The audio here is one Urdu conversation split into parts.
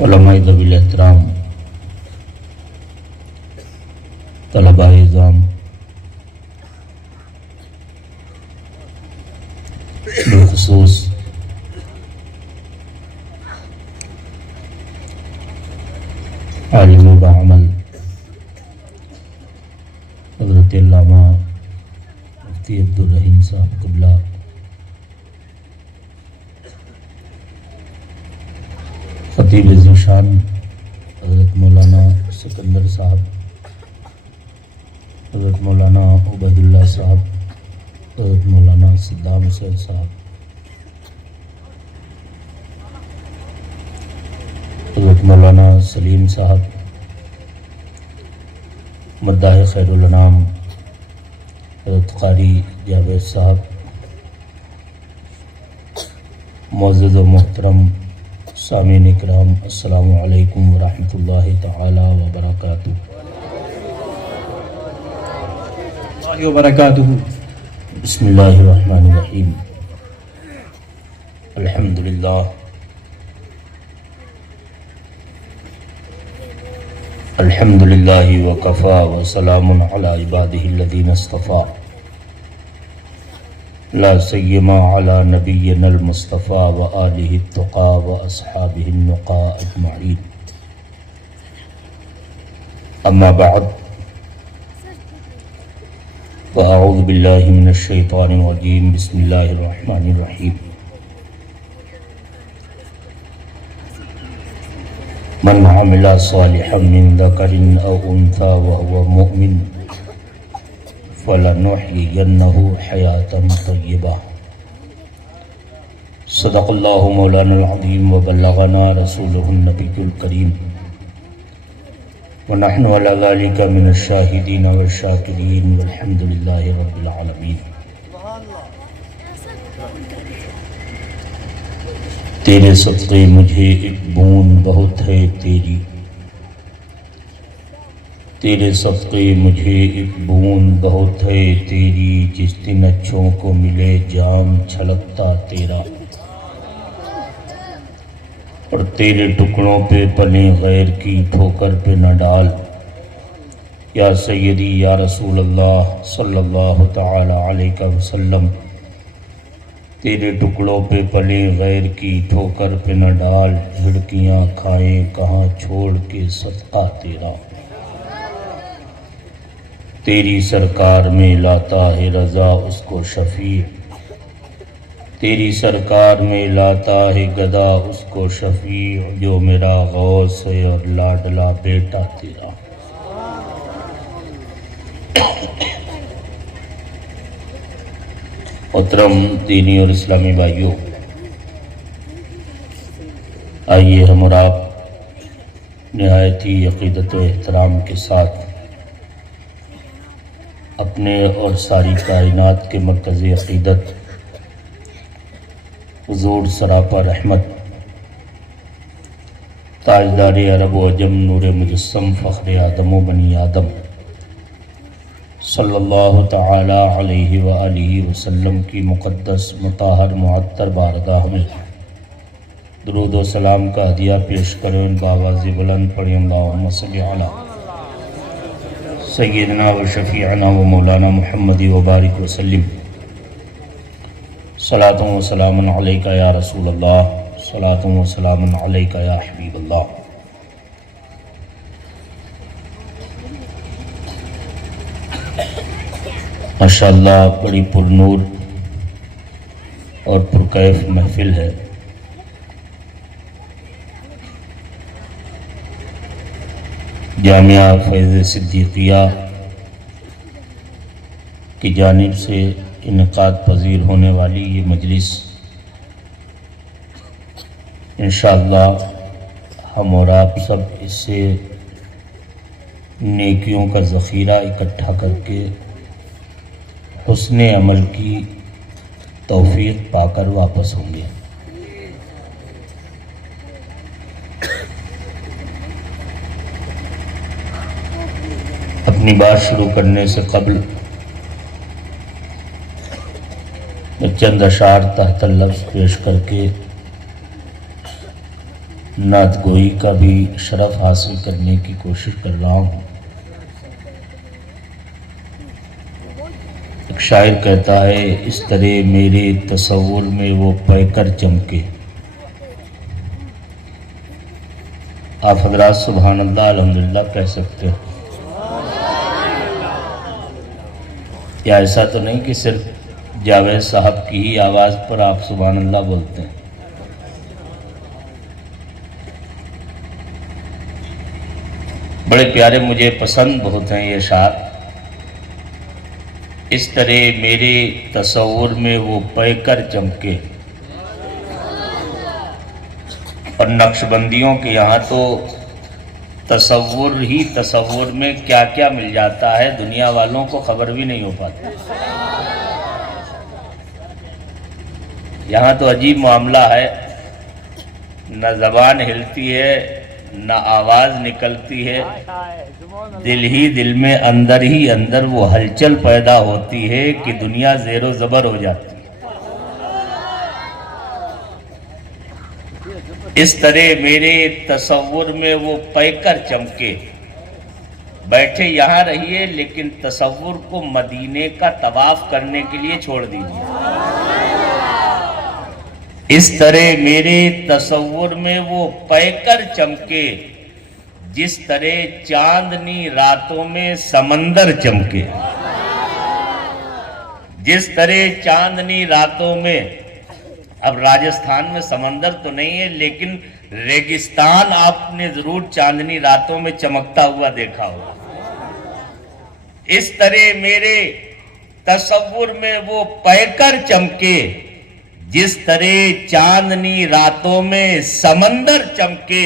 علماء ذوی الاحترام، طلباء اعزام، بالخصوص عالم بعمل حضرت علامہ مفتی عبدالرحیم صاحب قبلہ، خطیب ذوشان حضرت مولانا سکندر صاحب، حضرت مولانا عبید اللہ صاحب، حضرت مولانا صدام حسین صاحب، حضرت مولانا سلیم صاحب، مداح خیر الانام حضرت قاری جاوید صاحب، معزز و محترم سامعین اکرام، السلام علیکم ورحمۃ اللہ تعالی وبرکاتہ۔ بسم اللہ الرحمن الرحیم، الحمدللہ الحمدللہ وکفا وسلام علی عبادہ الذین اصطفیٰ، لا سیما علی نبینا المصطفیٰ وآلہ التقیٰ واصحابہ النقاء اجمعین، اما بعد فاعوذ باللہ من الشیطان الرجیم، بسم اللہ الرحمن الرحیم۔ من عمل صالحا من ذکر او انثی وهو مؤمن فلنحیینہ حیاة طیبہ، صدق اللہ مولانا العظیم وبلغنا رسولہ النبی الکریم، ونحن علی ذلک من الشاہدین والشاکرین والحمد للہ رب العالمین۔ تیرے صدقے مجھے ایک بوند بہت ہے تیری، تیرے صدقے مجھے ایک بوند بہت ہے تیری، جس دن اچھوں کو ملے جام چھلکتا تیرا، اور تیرے ٹکڑوں پہ پلیں غیر کی ٹھوکر پہ نہ ڈال، یا سیدی یا رسول اللہ صلی اللہ تعالی علیہ وسلم، تیرے ٹکڑوں پہ پلیں غیر کی ٹھوکر پہ نہ ڈال، جھڑکیاں کھائیں کہاں چھوڑ کے صدقہ تیرا، تیری سرکار میں لاتا ہے رضا اس کو شفیع، تیری سرکار میں لاتا ہے گدا اس کو شفیع، جو میرا غوث ہے اور لاڈلا بیٹا تیرا۔ محترم دینی اور اسلامی بھائیوں، آئیے ہم اور آپ نہایت ہی عقیدت و احترام کے ساتھ اپنے اور ساری کائنات کے مرکز عقیدت حضور سراپا رحمت، تاجدار عرب و عجم، نور مجسم، فخر آدم و بنی آدم، صلی اللہ تعالی علیہ وآلہ وسلم کی مقدس مطہر معطر بارگاہ میں درود و سلام کا ہدیہ پیش کریں، بآواز بلند پڑھیں، اللہم صلی علی سیدنا و شفیعنا و مولانا محمد و بارک وسلم، صلاۃ و سلام علیکہ یا رسول اللہ، صلاۃ و سلام علیکہ یا حبیب اللہ۔ ماشاءاللہ بڑی پرنور اور پرکیف محفل ہے۔ جامعہ فیض صدیقیہ کی جانب سے انعقاد پذیر ہونے والی یہ مجلس انشاءاللہ ہم اور آپ سب اس سے نیکیوں کا ذخیرہ اکٹھا کر کے حسن عمل کی توفیق پا کر واپس ہوں گے۔ اپنی بات شروع کرنے سے قبل میں چند اشعار تحت اللفظ پیش کر کے نعت گوئی کا بھی شرف حاصل کرنے کی کوشش کر رہا ہوں۔ ایک شاعر کہتا ہے اس طرح میرے تصور میں وہ پیکر چمکے۔ آپ حضرات سبحان اللہ الحمدللہ کہہ سکتے ہیں؟ یا ایسا تو نہیں کہ صرف جاوید صاحب کی ہی آواز پر آپ سبحان اللہ بولتے ہیں؟ بڑے پیارے، مجھے پسند بہت ہیں یہ اشعار۔ اس طرح میرے تصور میں وہ پیکر چمکے۔ اور نقشبندیوں کے یہاں تو تصور ہی تصور میں کیا کیا مل جاتا ہے، دنیا والوں کو خبر بھی نہیں ہو پاتی۔ یہاں تو عجیب معاملہ ہے، نہ زبان ہلتی ہے نہ آواز نکلتی ہے، دل ہی دل میں اندر ہی اندر وہ ہلچل پیدا ہوتی ہے کہ دنیا زیر و زبر ہو جاتی ہے۔ اس طرح میرے تصور میں وہ پیکر چمکے۔ بیٹھے یہاں رہیے لیکن تصور کو مدینے کا طواف کرنے کے لیے چھوڑ دیجیے۔ اس طرح میرے تصور میں وہ پیکر چمکے، جس طرح چاندنی راتوں میں سمندر چمکے۔ جس طرح چاندنی راتوں میں، اب راجستھان میں سمندر تو نہیں ہے لیکن ریگستان آپ نے ضرور چاندنی راتوں میں چمکتا ہوا دیکھا ہوگا۔ اس طرح میرے تصور میں وہ پیکر چمکے، جس طرح چاندنی راتوں میں سمندر چمکے،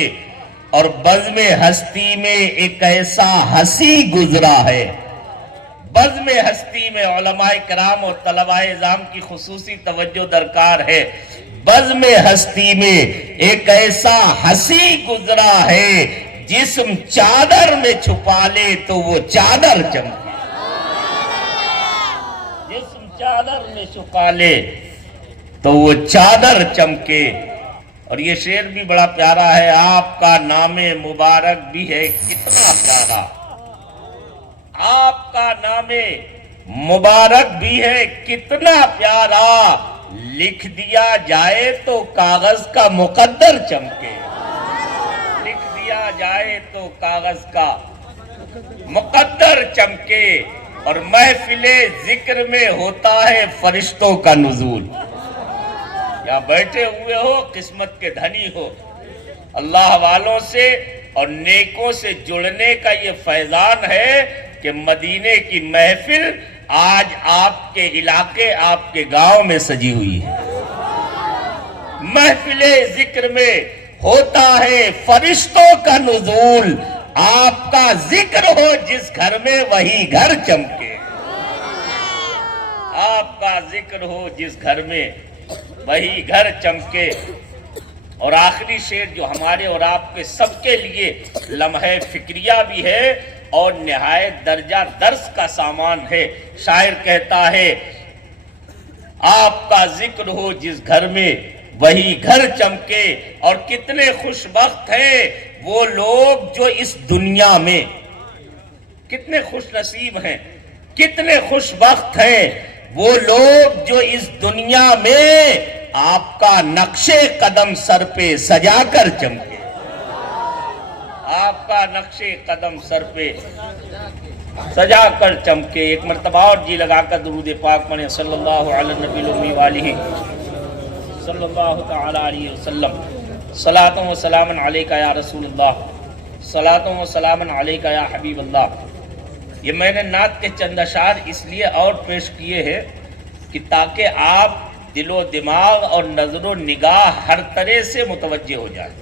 اور بزم ہستی میں ایک ایسا ہنسی گزرا ہے۔ بزم ہستی میں علماء کرام اور طلباء اعظام کی خصوصی توجہ درکار ہے۔ بزم ہستی میں ایک ایسا ہنسی گزرا ہے، جسم چادر میں چھپا لے تو وہ چادر چمکے۔ جسم چادر میں چھپا لے تو وہ چادر چمکے۔ اور یہ شعر بھی بڑا پیارا ہے، آپ کا نام مبارک بھی ہے کتنا پیارا۔ آپ کا نام مبارک بھی ہے کتنا پیارا، لکھ دیا جائے تو کاغذ کا مقدر چمکے۔ لکھ دیا جائے تو کاغذ کا مقدر چمکے، اور محفل ذکر میں ہوتا ہے فرشتوں کا نزول۔ یہاں بیٹھے ہوئے ہو، قسمت کے دھنی ہو، اللہ والوں سے اور نیکوں سے جڑنے کا یہ فیضان ہے کہ مدینے کی محفل آج آپ کے علاقے، آپ کے گاؤں میں سجی ہوئی ہے۔ محفل ذکر میں ہوتا ہے فرشتوں کا نزول، آپ کا ذکر ہو جس گھر میں وہی گھر چمکے۔ آپ کا ذکر ہو جس گھر میں وہی گھر چمکے۔ اور آخری شعر جو ہمارے اور آپ کے سب کے لیے لمحہ فکریہ بھی ہے اور نہایت درجہ درس کا سامان ہے۔ شاعر کہتا ہے، آپ کا ذکر ہو جس گھر میں وہی گھر چمکے، اور کتنے خوش بخت ہیں وہ لوگ جو اس دنیا میں، کتنے خوش نصیب ہیں، کتنے خوش بخت ہیں وہ لوگ جو اس دنیا میں آپ کا نقش قدم سر پہ سجا کر چمکے۔ آپ کا نقش قدم سر پہ سجا کر چمکے۔ ایک مرتبہ اور جی لگا کر درود پاک پڑھیں، صلی اللہ علی النبی الامی والہ صلی اللہ تعالی علیہ وسلم۔ صلاۃ و سلام علیک یا رسول اللہ، صلاۃ و سلام علیک یا حبیب اللہ۔ یہ میں نے نعت کے چند اشعار اس لیے اور پیش کیے ہیں کہ تاکہ آپ دل و دماغ اور نظر و نگاہ ہر طرح سے متوجہ ہو جائیں،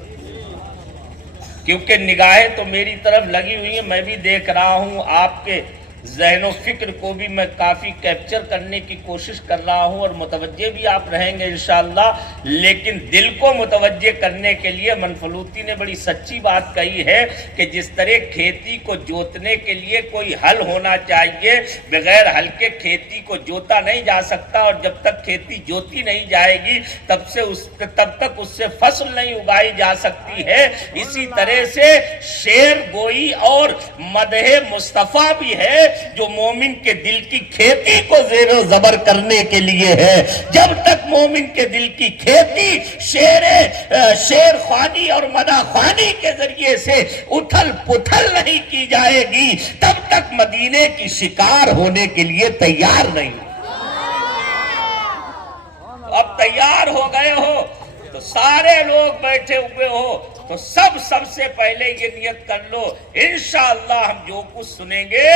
کیونکہ نگاہیں تو میری طرف لگی ہوئی ہیں، میں بھی دیکھ رہا ہوں، آپ کے ذہن و فکر کو بھی میں کافی کیپچر کرنے کی کوشش کر رہا ہوں اور متوجہ بھی آپ رہیں گے انشاءاللہ، لیکن دل کو متوجہ کرنے کے لیے منفلوطی نے بڑی سچی بات کہی ہے کہ جس طرح کھیتی کو جوتنے کے لیے کوئی ہل ہونا چاہیے، بغیر ہل کے کھیتی کو جوتا نہیں جا سکتا، اور جب تک کھیتی جوتی نہیں جائے گی تب تک اس سے فصل نہیں اگائی جا سکتی ہے، اسی طرح سے شعر گوئی اور مدح مصطفیٰ بھی ہے جو مومن کے دل کی کھیتی کو زیر و زبر کرنے کے لیے ہے۔ جب تک مومن کے دل کی کھیتی شعر خوانی اور مدح خوانی کے ذریعے سے اتھل پتھل نہیں کی جائے گی، تب تک مدینے کی شکار ہونے کے لیے تیار نہیں۔ اب تیار ہو گئے ہو تو سارے لوگ بیٹھے ہوئے ہو تو سب سے پہلے یہ نیت کر لو، انشاءاللہ ہم جو کچھ سنیں گے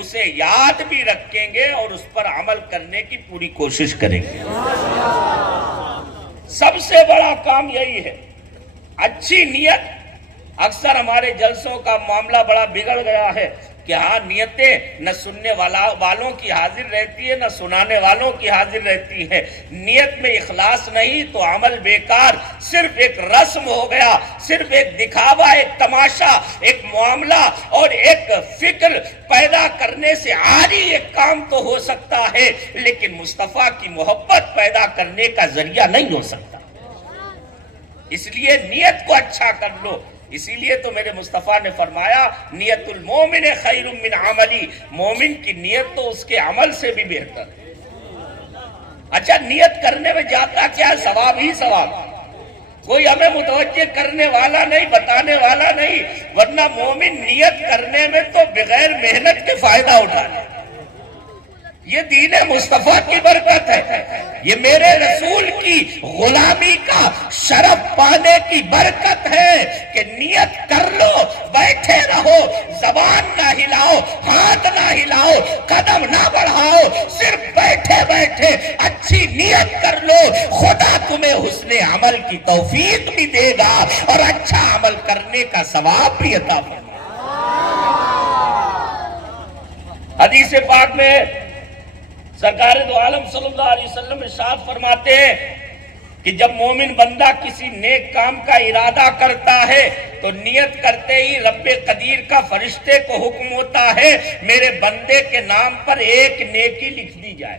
اسے یاد بھی رکھیں گے اور اس پر عمل کرنے کی پوری کوشش کریں گے۔ سب سے بڑا کام یہی ہے، اچھی نیت۔ اکثر ہمارے جلسوں کا معاملہ بڑا بگڑ گیا ہے کہ ہاں نیتیں نہ سننے والوں کی حاضر رہتی ہے نہ سنانے والوں کی حاضر رہتی ہے، نیت میں اخلاص نہیں تو عمل بیکار، صرف ایک رسم ہو گیا، صرف ایک دکھاوا، ایک تماشا، ایک معاملہ اور ایک فکر پیدا کرنے سے عاری ایک کام تو ہو سکتا ہے لیکن مصطفیٰ کی محبت پیدا کرنے کا ذریعہ نہیں ہو سکتا۔ اس لیے نیت کو اچھا کر لو۔ اسی لیے تو میرے مصطفیٰ نے فرمایا نیت المومن خیر من عملی، مومن کی نیت تو اس کے عمل سے بھی بہتر ہے۔ اچھا نیت کرنے میں جاتا کیا ہے؟ ثواب ہی ثواب، کوئی ہمیں متوجہ کرنے والا نہیں، بتانے والا نہیں، ورنہ مومن نیت کرنے میں تو بغیر محنت کے فائدہ اٹھانے۔ یہ دین مصطفیٰ کی برکت ہے، یہ میرے رسول کی غلامی کا شرف پانے کی برکت ہے کہ نیت کر لو، بیٹھے رہو، زبان نہ ہلاؤ، ہاتھ نہ ہلاؤ، قدم نہ بڑھاؤ، صرف بیٹھے بیٹھے اچھی نیت کر لو، خدا تمہیں حسن عمل کی توفیق بھی دے گا اور اچھا عمل کرنے کا ثواب بھی عطا فرمائے گا۔ حدیث پاک میں سرکار دو عالم صلی اللہ علیہ وسلم ارشاد فرماتے ہیں کہ جب مومن بندہ کسی نیک کام کا ارادہ کرتا ہے تو نیت کرتے ہی رب قدیر کا فرشتے کو حکم ہوتا ہے میرے بندے کے نام پر ایک نیکی لکھ دی جائے،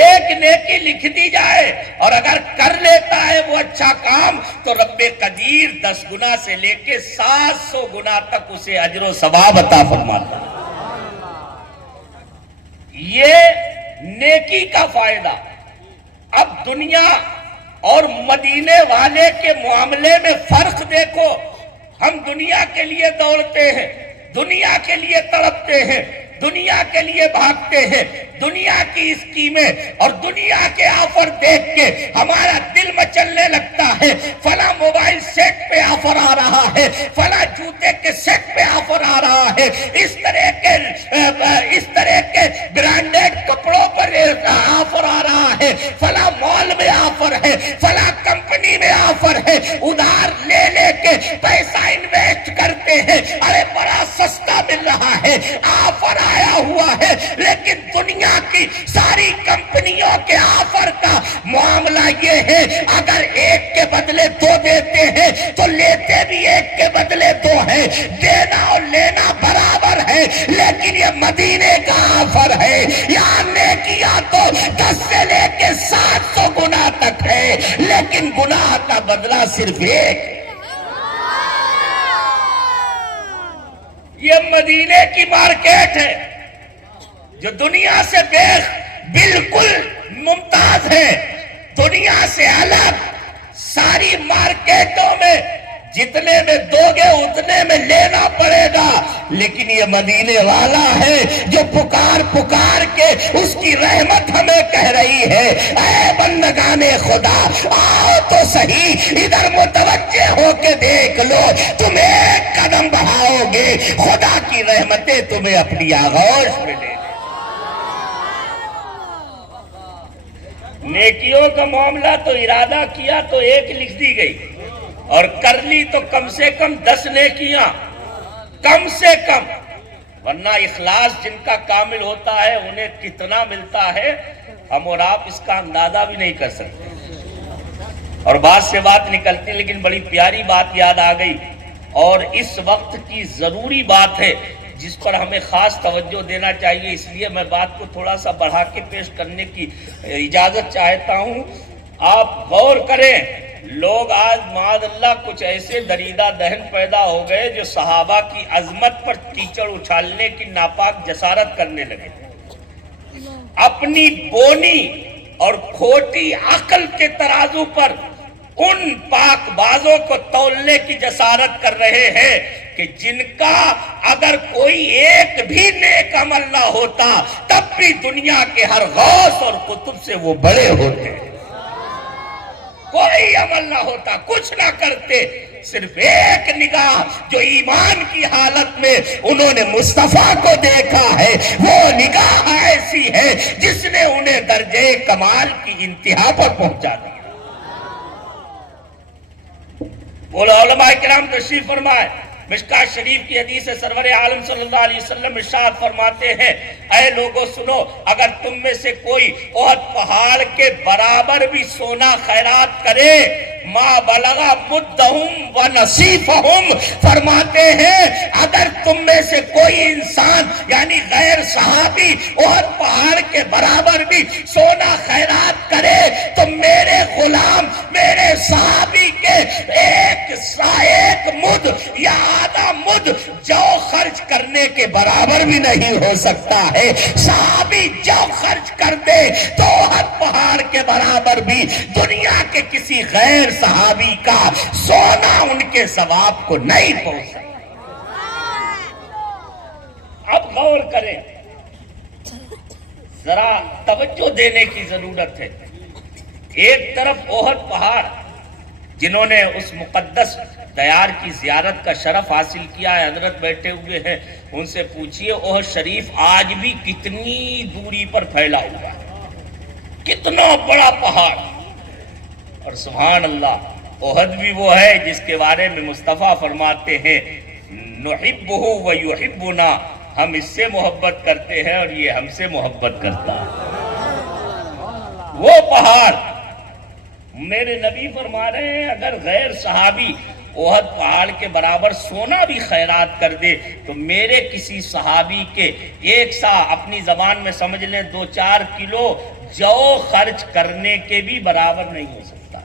ایک نیکی لکھ دی جائے، اور اگر کر لیتا ہے وہ اچھا کام تو رب قدیر 10 گنا سے لے کے 700 گنا تک اسے اجر و ثواب عطا فرماتا ہے۔ یہ نیکی کا فائدہ۔ اب دنیا اور مدینے والے کے معاملے میں فرق دیکھو، ہم دنیا کے لیے دوڑتے ہیں، دنیا کے لیے تڑپتے ہیں، دنیا کے لیے بھاگتے ہیں، دنیا کی اسکیمیں اور دنیا کے آفر دیکھ کے ہمارا دل مچلنے لگتا ہے، فلاں موبائل سیٹ پہ آفر آ رہا ہے، فلاں جوتے کے سیٹ پہ آفر آ رہا ہے، اس طرح کے برانڈیڈ کپڑوں پر آفر آ رہا ہے، فلاں مال میں آفر ہے، فلاں کمپنی میں آفر ہے، ادھار لے لے کے پیسہ انویسٹ کرتے ہیں، ارے بڑا سستا مل رہا ہے، آفر آیا ہوا ہے، لیکن دنیا کی ساری کمپنیوں کے آفر کا معاملہ یہ ہے اگر ایک کے بدلے 2 دیتے ہیں تو لیتے بھی ایک کے بدلے 2 ہیں، دینا اور لینا برابر ہے، لیکن یہ مدینے کا آفر ہے، یہاں نیکیاں تو 10 سے لے کے 700 گنا تک ہے، لیکن گناہ کا بدلہ صرف ایک۔ یہ مدینے کی مارکیٹ ہے جو دنیا سے بالکل ممتاز ہے، دنیا سے الگ۔ ساری مارکیٹوں میں جتنے میں دو گے اتنے میں لینا پڑے گا، لیکن یہ مدینے والا ہے جو پکار پکار کے اس کی رحمت ہمیں کہہ رہی ہے اے بندگان خدا آؤ تو صحیح، ادھر متوجہ ہو کے دیکھ لو، تم ایک قدم بڑھاؤ گے خدا کی رحمتیں تمہیں اپنی آغوش میں لے۔ نیکیوں کا معاملہ تو ارادہ کیا تو ایک لکھ دی گئی، اور کر لی تو کم سے کم 10 نیکیاں، کم سے کم، ورنہ اخلاص جن کا کامل ہوتا ہے انہیں کتنا ملتا ہے ہم اور آپ اس کا اندازہ بھی نہیں کر سکتے. اور بات سے بات نکلتی لیکن بڑی پیاری بات یاد آ گئی اور اس وقت کی ضروری بات ہے جس پر ہمیں خاص توجہ دینا چاہیے، اس لیے میں بات کو تھوڑا سا بڑھا کے پیش کرنے کی اجازت چاہتا ہوں. آپ غور کریں، لوگ آج معاذ اللہ کچھ ایسے دریدہ دہن پیدا ہو گئے جو صحابہ کی عظمت پر کیچڑ اچھالنے کی ناپاک جسارت کرنے لگے. اپنی بونی اور کھوٹی عقل کے ترازو پر ان پاک بازوں کو تولنے کی جسارت کر رہے ہیں کہ جن کا اگر کوئی ایک بھی نیک عمل نہ ہوتا تب بھی دنیا کے ہر غوث اور قطب سے وہ بڑے ہوتے. کوئی عمل نہ ہوتا، کچھ نہ کرتے، صرف ایک نگاہ جو ایمان کی حالت میں انہوں نے مصطفیٰ کو دیکھا ہے، وہ نگاہ ایسی ہے جس نے انہیں درجے کمال کی انتہا پر پہنچا دیا. بولو علماء کرام تشریف فرمائے. مشکات شریف کی حدیث سرور عالم صلی اللہ علیہ وسلم ارشاد فرماتے ہیں، اے لوگوں سنو، اگر تم میں سے کوئی احد پہاڑ کے برابر بھی سونا خیرات کرے، ما بلغا مدہم و نصیفہم، فرماتے ہیں اگر تم میں سے کوئی انسان یعنی غیر صحابی احد پہاڑ کے برابر بھی سونا خیرات کرے تو میرے غلام میرے صحابی کے ایک مد یا آدھا مد جو خرچ کرنے کے برابر بھی نہیں ہو سکتا ہے. صحابی جو خرچ کر دے تو احد پہاڑ کے برابر بھی دنیا کے کسی غیر صحابی کا سونا ان کے ثواب کو نہیں پہنچ سکتا. اب غور کریں، ذرا توجہ دینے کی ضرورت ہے. ایک طرف احد پہاڑ جنہوں نے اس مقدس دیار کی زیارت کا شرف حاصل کیا ہے، حضرت بیٹھے ہوئے ہیں، ان سے پوچھئے احد شریف آج بھی کتنی دوری پر پھیلا ہوا ہے، کتنا بڑا پہاڑ. اور سبحان اللہ، احد بھی وہ ہے جس کے بارے میں مصطفیٰ فرماتے ہیں نحبہ و یحبنا، ہم اس سے محبت کرتے ہیں اور یہ ہم سے محبت کرتا ہے. وہ پہاڑ میرے نبی فرما رہے ہیں اگر غیر صحابی احد پہاڑ کے برابر سونا بھی خیرات کر دے تو میرے کسی صحابی کے ایک سا اپنی زبان میں سمجھ لیں 2-4 کلو جو خرچ کرنے کے بھی برابر نہیں ہو سکتا.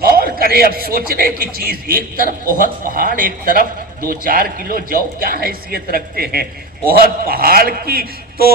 غور کرے، اب سوچنے کی چیز، ایک طرف احد پہاڑ، ایک طرف 2-4 کلو جو کیا حیثیت رکھتے ہیں. احد پہاڑ کی تو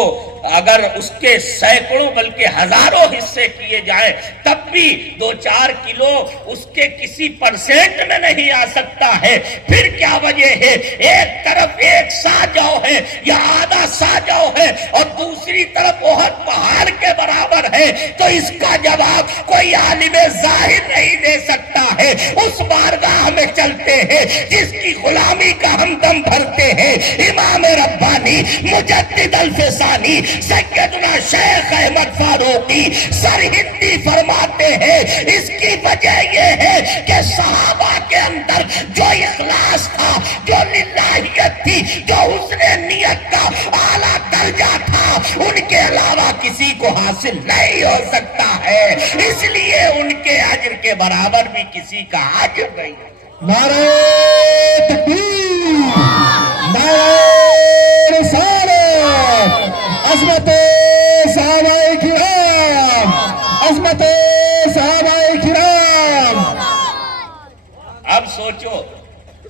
اگر اس کے سینکڑوں بلکہ ہزاروں حصے کیے جائیں تب بھی 2-4 کلو اس کے کسی پرسنٹ میں نہیں آ سکتا ہے. پھر کیا وجہ ہے؟ ایک طرف ایک سا جو ہے یا آدھا سا جو ہے اور دوسری طرف احد پہاڑ کے برابر ہے، تو اس کا جواب کوئی عالم ظاہر نہیں دے سکتا ہے. اس بارگاہ میں چلتے ہیں جس کی غلامی کا ہم دم بھرتے ہیں. امام ربانی مجدد الفسانی سیدنا شیخ احمد فاروقی سرہندی فرماتے ہیں اس کی وجہ یہ ہے کہ صحابہ کے اندر جو اخلاص تھا، جو للہیت تھی، جو حسن نیت کا اعلیٰ درجہ تھا، ان کے علاوہ کسی کو حاصل نہیں ہو سکتا ہے. اس لیے ان کے اجر کے برابر بھی کسی کا اجر نہیں. نعرہ تکبیر، نعرہ رسالت، عظمت صحابہ کرام، عظمت صحابہ کرام. اب سوچو،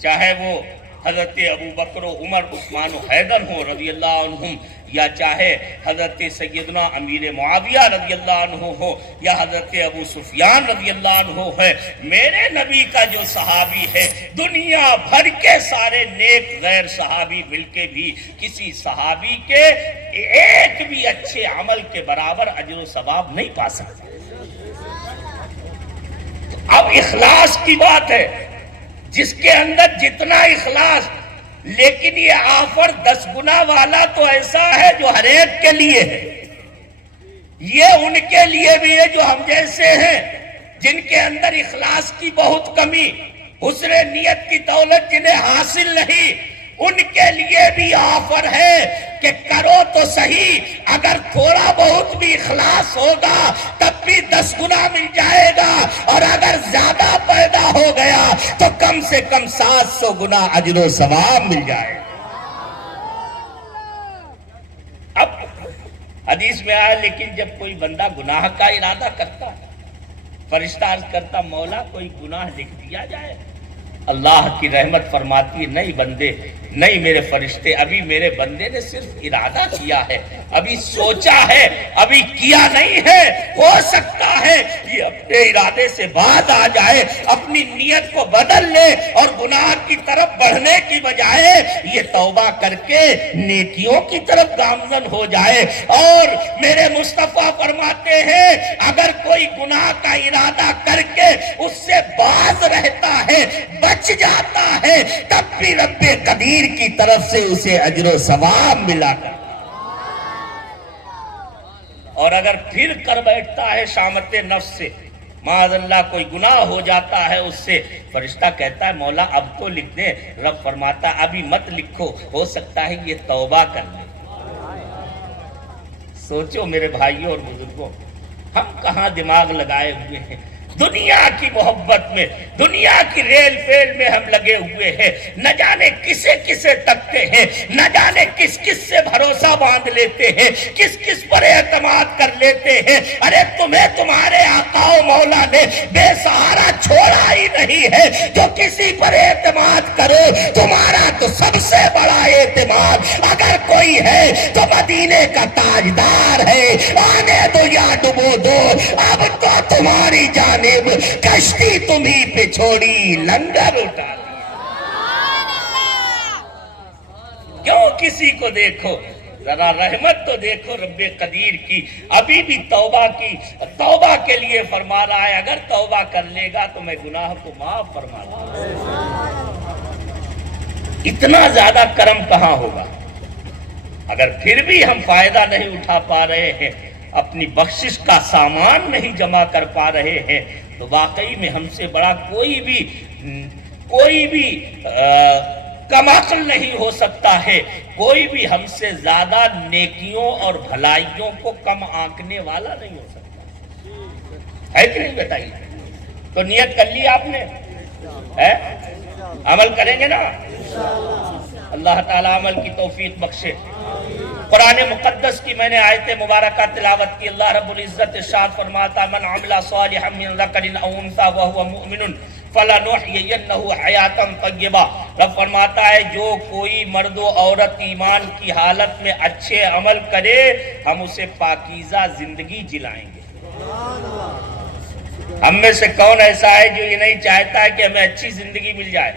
چاہے وہ حضرت ابو بکر و عمر عثمان و حیدر ہوں رضی اللہ عنہم، یا چاہے حضرت سیدنا امیر معاویہ رضی اللہ عنہ ہو، یا حضرت ابو سفیان رضی اللہ عنہ ہے، میرے نبی کا جو صحابی ہے دنیا بھر کے سارے نیک غیر صحابی مل کے بھی کسی صحابی کے ایک بھی اچھے عمل کے برابر اجر و ثواب نہیں پا سکتے. اب اخلاص کی بات ہے، جس کے اندر جتنا اخلاص، لیکن یہ آفر 10 گنا والا تو ایسا ہے جو ہر ایک کے لیے ہے. یہ ان کے لیے بھی ہے جو ہم جیسے ہیں، جن کے اندر اخلاص کی بہت کمی، حسن نیت کی دولت جنہیں حاصل نہیں، ان کے لیے بھی آفر ہے کہ کرو تو صحیح، اگر تھوڑا بہت بھی اخلاص ہوگا تب بھی 10 گنا مل جائے گا، اور اگر زیادہ پیدا ہو گیا تو کم سے کم 700 گنا اجر و ثواب مل جائے گا۔ اب حدیث میں آیا لیکن جب کوئی بندہ گناہ کا ارادہ کرتا، فرشتہ عرض کرتا مولا کوئی گناہ لکھ دیا جائے، اللہ کی رحمت فرماتی ہے نہیں بندے، نہیں میرے فرشتے، ابھی میرے بندے نے صرف ارادہ کیا ہے، ابھی سوچا ہے، ابھی کیا نہیں ہے، ہو سکتا ہے یہ اپنے ارادے سے باز آ جائے، اپنی نیت کو بدل لے اور گناہ کی طرف بڑھنے کی بجائے یہ توبہ کر کے نیکیوں کی طرف گامزن ہو جائے۔ اور میرے مصطفیٰ فرماتے ہیں اگر کوئی گناہ کا ارادہ کر کے اس سے باز رہتا ہے، بچ جاتا ہے، تب بھی رب قدیر کی طرف سے اسے اجر و ثواب ملا کر، اور اگر پھر کر بیٹھتا ہے شامت نفس سے، معاذ اللہ کوئی گناہ ہو جاتا ہے اس سے، فرشتہ کہتا ہے مولا اب تو لکھ دیں، رب فرماتا ابھی مت لکھو، ہو سکتا ہے یہ توبہ کر لے۔ سوچو میرے بھائیوں اور بزرگوں، ہم کہاں دماغ لگائے ہوئے ہیں، دنیا کی محبت میں، دنیا کی ریل فیل میں ہم لگے ہوئے ہیں، نہ جانے کسے کسے تکتے ہیں، نہ جانے کس کس سے بھروسہ باندھ لیتے ہیں، کس کس پر اعتماد کر لیتے ہیں۔ ارے تمہیں تمہارے آقا و مولا نے بے سہارا چھوڑا ہی نہیں ہے، جو کسی پر اعتماد کرو تمہارا تو سب سے بڑا اعتماد اگر کوئی ہے تو مدینے کا تاجدار ہے، آنے دو یا ڈبو دو، اب تو تمہاری جانب کشتی تمہیں پہ چھوڑی، لنگر اٹھا کیوں کسی کو دیکھو، ذرا رحمت تو دیکھو رب قدیر کی، ابھی بھی توبہ کے لیے فرما رہا ہے اگر توبہ کر لے گا تو میں گناہ کو معاف فرما دوں۔ اتنا زیادہ کرم کہاں ہوگا؟ اگر پھر بھی ہم فائدہ نہیں اٹھا پا رہے ہیں، اپنی بخشش کا سامان نہیں جمع کر پا رہے ہیں، تو واقعی میں ہم سے بڑا کوئی بھی کم عقل نہیں ہو سکتا ہے، کوئی بھی ہم سے زیادہ نیکیوں اور بھلائیوں کو کم آنکنے والا نہیں ہو سکتا ہے کہ نہیں؟ بتائیے تو نیت کر لی آپ نے، عمل کریں گے نا؟ اللہ تعالیٰ عمل کی توفیق بخشے۔ قرآن مقدس کی میں نے آیت مبارکہ تلاوت کی، اللہ رب العزت ارشاد فرماتا من عمل صالحا من ذکر او انثی وهو مؤمن فلنحیینہ حیاتا طیبہ۔ رب فرماتا ہے جو کوئی مرد و عورت ایمان کی حالت میں اچھے عمل کرے ہم اسے پاکیزہ زندگی جلائیں گے۔ ہم میں سے کون ایسا ہے جو یہ نہیں چاہتا ہے کہ ہمیں اچھی زندگی مل جائے؟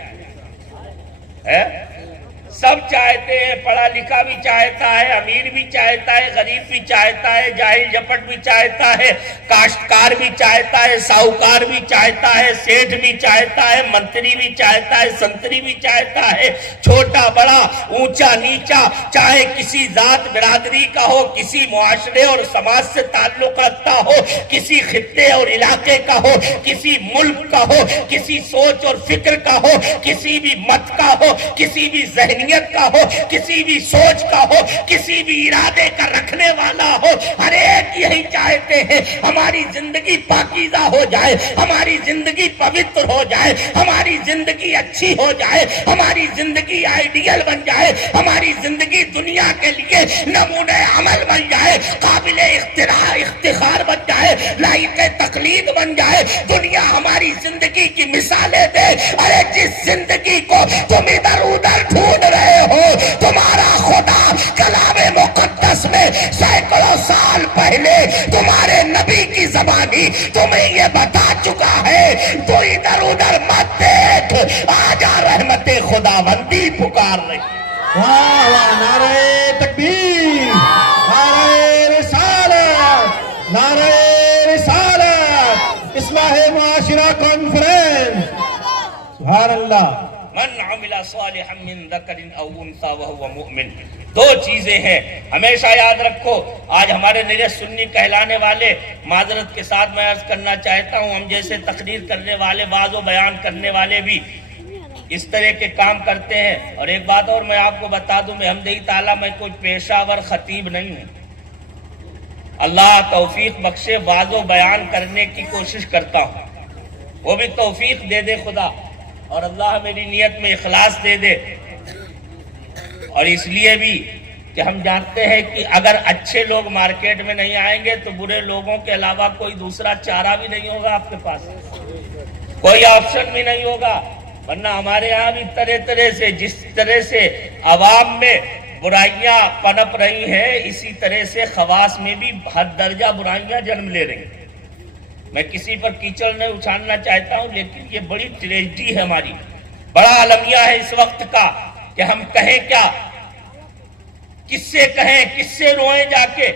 سب چاہتے ہیں، پڑھا لکھا بھی چاہتا ہے، امیر بھی چاہتا ہے، غریب بھی چاہتا ہے، جاہل جپٹ بھی چاہتا ہے، کاشتکار بھی چاہتا ہے، ساہوکار بھی چاہتا ہے، سیٹھ بھی چاہتا ہے، منتری بھی چاہتا ہے، سنتری بھی چاہتا ہے، چھوٹا بڑا اونچا نیچا، چاہے کسی ذات برادری کا ہو، کسی معاشرے اور سماج سے تعلق رکھتا ہو، کسی خطے اور علاقے کا ہو، کسی ملک کا ہو، کسی سوچ اور فکر کا ہو، کسی بھی مت کا ہو، کسی بھی ذہنیت کا ہو، کسی بھی سوچ کا ہو، کسی بھی ارادے کا رکھنے والا ہو، ہر ایک یہی چاہتے ہیں ہماری زندگی پاکیزہ ہو جائے، ہماری زندگی پوتر ہو جائے، ہماری زندگی اچھی ہو جائے، ہماری زندگی آئیڈیل بن جائے، ہماری زندگی دنیا کے لیے نمونہ عمل بن جائے، قابل افتخار بن جائے، لائق تقلید بن جائے، دنیا ہماری زندگی کی مثالیں دے۔ ارے جس زندگی کو تم ادھر ادھر ڈھونڈ رہے ہو، تمہارا خدا کلام مقدس میں سینکڑوں سال پہلے تمہارے نبی کی زبانی تمہیں یہ بتا چکا ہے، تو ادھر ادھر مت دیکھ، آجا رحمت خداوندی پکار رہی۔ واہ واہ، نعرہ تکبیر، نعرہ رسالت، نعرہ رسالت، اصلاح معاشرہ کانفرنس، سبحان اللہ۔ من عمل صالحا من ذکر او انثی وهو مؤمن، دو چیزیں ہیں ہمیشہ یاد رکھو۔ آج ہمارے نرے سنی کہلانے والے، معذرت کے ساتھ میں عرض کرنا چاہتا ہوں، ہم جیسے تقریر کرنے والے، واعظ و بیان کرنے والے بھی اس طرح کے کام کرتے ہیں. اور ایک بات اور میں آپ کو بتا دوں، بحمدہ تعالیٰ میں کوئی پیشہ ور خطیب نہیں ہوں. اللہ توفیق بخشے، واضح و بیان کرنے کی کوشش کرتا ہوں، وہ بھی توفیق دے دے خدا، اور اللہ میری نیت میں اخلاص دے دے. اور اس لیے بھی کہ ہم جانتے ہیں کہ اگر اچھے لوگ مارکیٹ میں نہیں آئیں گے تو برے لوگوں کے علاوہ کوئی دوسرا چارہ بھی نہیں ہوگا، آپ کے پاس کوئی آپشن بھی نہیں ہوگا. ورنہ ہمارے یہاں بھی طرح طرح سے، جس طرح سے عوام میں برائیاں پنپ رہی ہیں، اسی طرح سے خواص میں بھی ہر درجہ برائیاں جنم لے رہی ہیں. میں کسی پر کیچڑ نہیں اچھالنا چاہتا ہوں، لیکن یہ بڑی ٹریجڈی ہے ہماری، بڑا المیہ ہے اس وقت کا کہ ہم کہیں کیا، کس سے کہیں، کس سے روئیں جا کے،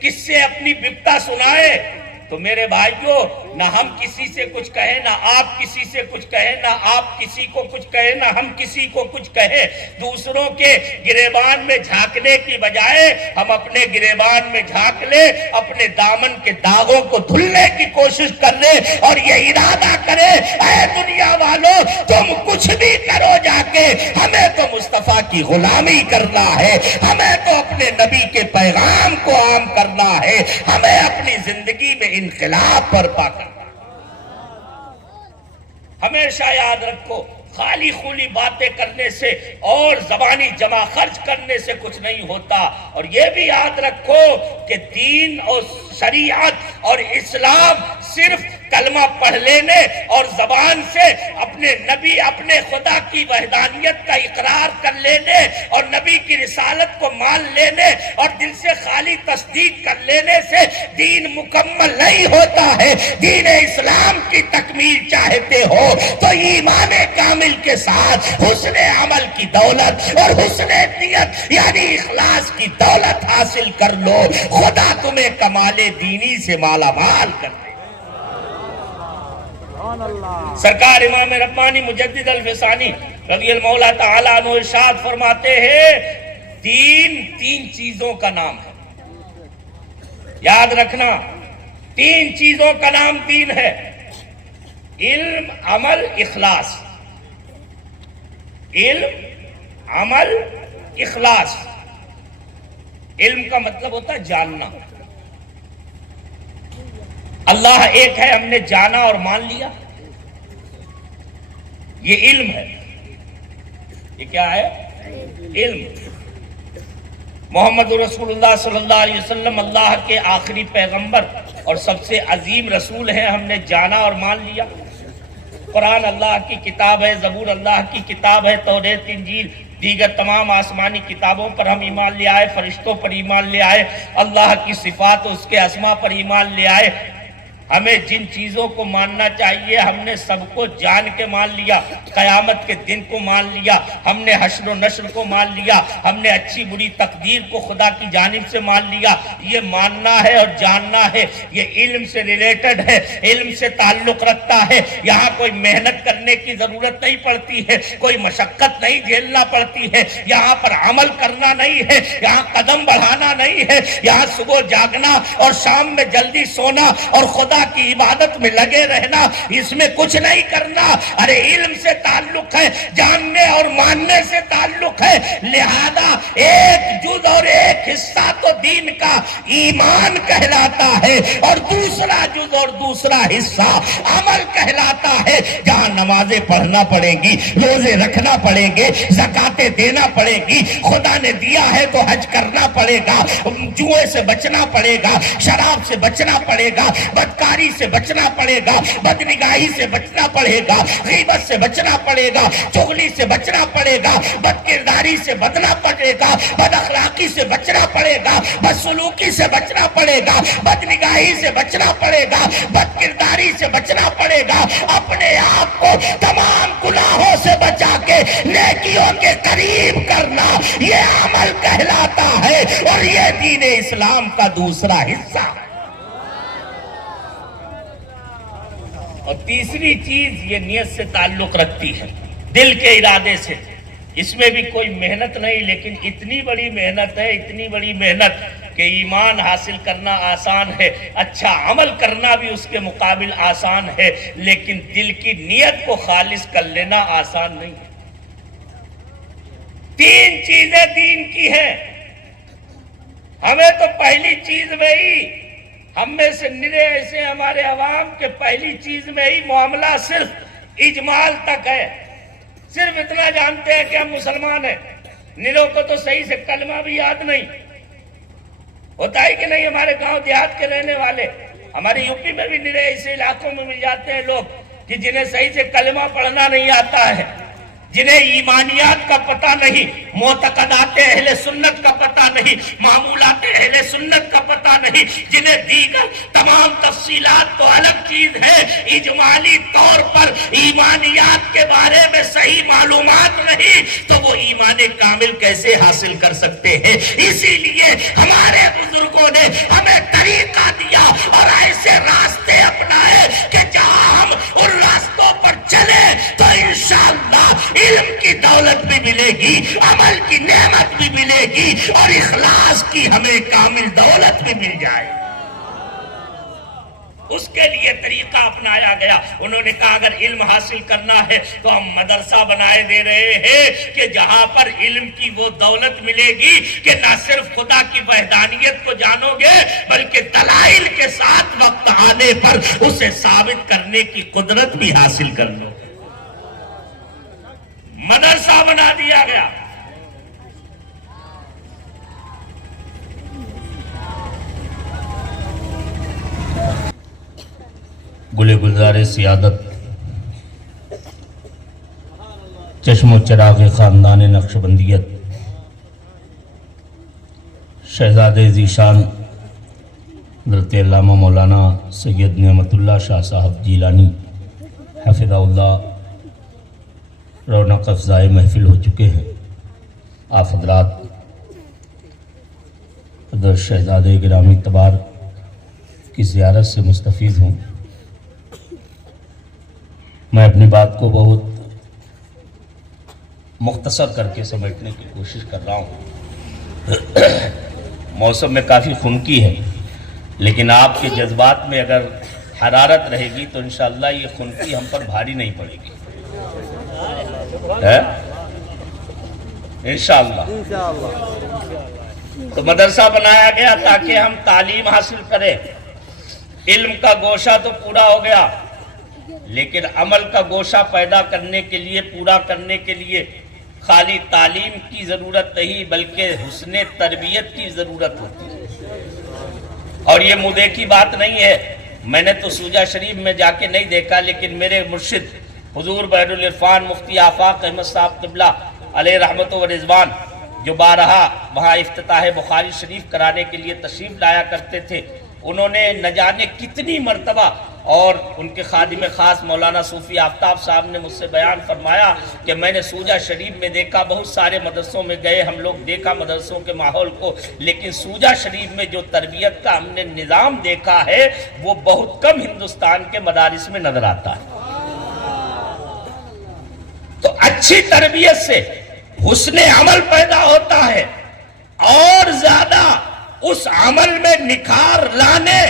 کس سے اپنی بپتا سنائیں. تو میرے بھائیوں، نہ ہم کسی سے کچھ کہیں، نہ آپ کسی سے کچھ کہیں، نہ آپ کسی کو کچھ کہیں، نہ ہم کسی کو کچھ کہیں. دوسروں کے گریبان میں جھانکنے کی بجائے ہم اپنے گریبان میں جھانک لیں، اپنے دامن کے داغوں کو دھلنے کی کوشش کر لیں، اور یہ ارادہ کریں، اے دنیا والوں، تم کچھ بھی کرو جا کے، ہمیں تو مصطفیٰ کی غلامی کرنا ہے، ہمیں تو اپنے نبی کے پیغام کو عام کرنا ہے، ہمیں اپنی زندگی میں انقلاب برپا کرنا. ہمیشہ یاد رکھو، خالی خولی باتیں کرنے سے اور زبانی جمع خرچ کرنے سے کچھ نہیں ہوتا. اور یہ بھی یاد رکھو کہ دین اور شریعت اور اسلام صرف کلمہ پڑھ لینے اور زبان سے اپنے نبی، اپنے خدا کی وحدانیت کا اقرار کر لینے اور نبی کی رسالت کو مان لینے اور دل سے خالی تصدیق کر لینے سے دین مکمل نہیں ہوتا ہے. دین اسلام کی تکمیل چاہتے ہو تو ایمان کامل کے ساتھ حسن عمل کی دولت اور حسن نیت یعنی اخلاص کی دولت حاصل کر لو. خدا تمہیں کمال دینی سے مالا مال کر دے. سرکار امام ربانی مجدد الفسانی رضی اللہ تعالیٰ عنہ ارشاد فرماتے ہیں، دین تین چیزوں کا نام ہے. یاد رکھنا، تین چیزوں کا نام دین ہے: علم، عمل، اخلاص. علم، عمل، اخلاص. علم کا مطلب ہوتا ہے جاننا. اللہ ایک ہے، ہم نے جانا اور مان لیا، یہ علم ہے. یہ کیا ہے؟ علم. محمد رسول اللہ صلی اللہ علیہ وسلم اللہ کے آخری پیغمبر اور سب سے عظیم رسول ہیں، ہم نے جانا اور مان لیا. قرآن اللہ کی کتاب ہے، زبور اللہ کی کتاب ہے، توریت، انجیل، دیگر تمام آسمانی کتابوں پر ہم ایمان لے آئے، فرشتوں پر ایمان لے آئے، اللہ کی صفات اس کے اسما پر ایمان لے آئے. ہمیں جن چیزوں کو ماننا چاہیے ہم نے سب کو جان کے مان لیا. قیامت کے دن کو مان لیا، ہم نے حشر و نشر کو مان لیا، ہم نے اچھی بری تقدیر کو خدا کی جانب سے مان لیا. یہ ماننا ہے اور جاننا ہے، یہ علم سے ریلیٹڈ ہے، علم سے تعلق رکھتا ہے. یہاں کوئی محنت کرنے کی ضرورت نہیں پڑتی ہے، کوئی مشقت نہیں جھیلنا پڑتی ہے. یہاں پر عمل کرنا نہیں ہے، یہاں قدم بڑھانا نہیں ہے، یہاں صبح جاگنا اور شام میں جلدی سونا اور خدا کی عبادت میں لگے رہنا، اس میں کچھ نہیں کرنا. ارے علم سے تعلق ہے، جاننے اور ماننے سے تعلق ہے. لہذا ایک جز اور ایک حصہ تو دین کا ایمان کہلاتا ہے، اور دوسرا جز اور دوسرا حصہ عمل کہلاتا ہے. جہاں نمازیں پڑھنا پڑیں گی، روزے رکھنا پڑیں گے، زکاتیں دینا پڑے گی، خدا نے دیا ہے تو حج کرنا پڑے گا، جوئے سے بچنا پڑے گا، شراب سے بچنا پڑے گا، بدکاری سے بچنا پڑے گا، بدنگاہی سے بچنا پڑے گا، غیبت سے بچنا پڑے گا، چغلی سے بچنا پڑے گا، بدکرداری سے بچنا پڑے گا، بد اخلاقی سے بچنا پڑے گا، بدسلوکی سے بچنا پڑے گا، بدنگاہی سے بچنا پڑے گا، بدکرداری سے بچنا پڑے گا. اپنے آپ کو تمام گناہوں سے بچا کے نیکیوں کے قریب کرنا، یہ عمل کہلاتا ہے، اور یہ دین اسلام کا دوسرا حصہ ہے. اور تیسری چیز یہ نیت سے تعلق رکھتی ہے، دل کے ارادے سے. اس میں بھی کوئی محنت نہیں، لیکن اتنی بڑی محنت ہے، اتنی بڑی محنت کہ ایمان حاصل کرنا آسان ہے، اچھا عمل کرنا بھی اس کے مقابل آسان ہے، لیکن دل کی نیت کو خالص کر لینا آسان نہیں ہے. تین چیزیں دین کی ہیں. ہمیں تو پہلی چیز میں ہی، ہم میں سے نرے ایسے ہمارے عوام کے پہلی چیز میں ہی معاملہ صرف اجمال تک ہے. صرف اتنا جانتے ہیں کہ ہم مسلمان ہیں. نروں کو تو صحیح سے کلمہ بھی یاد نہیں ہوتا ہے کہ نہیں. ہمارے گاؤں دیہات کے رہنے والے، ہمارے یوپی میں بھی نرے ایسے علاقوں میں مل جاتے ہیں لوگ کہ جنہیں صحیح سے کلمہ پڑھنا نہیں آتا ہے، جنہیں ایمانیات کا پتہ نہیں، معتقدات اہل سنت کا پتہ نہیں، معمولات اہل سنت کا پتہ نہیں، جنہیں دیگر تمام تفصیلات تو الگ چیز ہے، اجمالی طور پر ایمانیات کے بارے میں صحیح معلومات نہیں، تو وہ ایمان کامل کیسے حاصل کر سکتے ہیں؟ اسی لیے ہمارے بزرگوں نے ہمیں طریقہ دیا اور ایسے راستے اپنائے کہ جہاں ہم ان راستوں پر چلے تو انشاءاللہ علم کی دولت بھی ملے گی، عمل کی نعمت بھی ملے گی، اور اخلاص کی ہمیں کامل دولت بھی مل جائے. اس کے لیے طریقہ اپنایا گیا. انہوں نے کہا اگر علم حاصل کرنا ہے تو ہم مدرسہ بنائے دے رہے ہیں کہ جہاں پر علم کی وہ دولت ملے گی کہ نہ صرف خدا کی وحدانیت کو جانو گے بلکہ دلائل کے ساتھ وقت آنے پر اسے ثابت کرنے کی قدرت بھی حاصل کر لو. مدرسہ بنا دیا گیا. گلے گلزار سیادت چشم و چراغ خاندان نقشبندیت شہزادے ذیشان حضرت علامہ مولانا سید نعمت اللہ شاہ صاحب جیلانی حفظہ اللہ رونق افزائے محفل ہو چکے ہیں. آپ حضرات حضرت شہزادے گرامی تبار کی زیارت سے مستفید ہوں. میں اپنی بات کو بہت مختصر کر کے سمیٹنے کی کوشش کر رہا ہوں. موسم میں کافی خنکی ہے، لیکن آپ کے جذبات میں اگر حرارت رہے گی تو انشاءاللہ یہ خنکی ہم پر بھاری نہیں پڑے گی انشاءاللہ. تو مدرسہ بنایا گیا تاکہ ہم تعلیم حاصل کریں. علم کا گوشہ تو پورا ہو گیا، لیکن عمل کا گوشہ پیدا کرنے کے لیے، پورا کرنے کے لیے خالی تعلیم کی ضرورت نہیں بلکہ حسن تربیت کی ضرورت ہوتی ہے. اور یہ منہ دیکھی بات نہیں ہے. میں نے تو سوجا شریف میں جا کے نہیں دیکھا، لیکن میرے مرشد حضور بحر العرفان مفتی آفاق احمد صاحب قبلہ علیہ رحمت و رضوان جو بارہا وہاں افتتاح بخاری شریف کرانے کے لیے تشریف لایا کرتے تھے، انہوں نے نہ جانے کتنی مرتبہ، اور ان کے خادم خاص مولانا صوفی آفتاب صاحب نے مجھ سے بیان فرمایا کہ میں نے سوجا شریف میں دیکھا، بہت سارے مدرسوں میں گئے ہم لوگ، دیکھا مدرسوں کے ماحول کو، لیکن سوجا شریف میں جو تربیت کا ہم نے نظام دیکھا ہے وہ بہت کم ہندوستان کے مدارس میں نظر آتا ہے. تو اچھی تربیت سے حسن عمل پیدا ہوتا ہے، اور زیادہ اس عمل میں نکھار لانے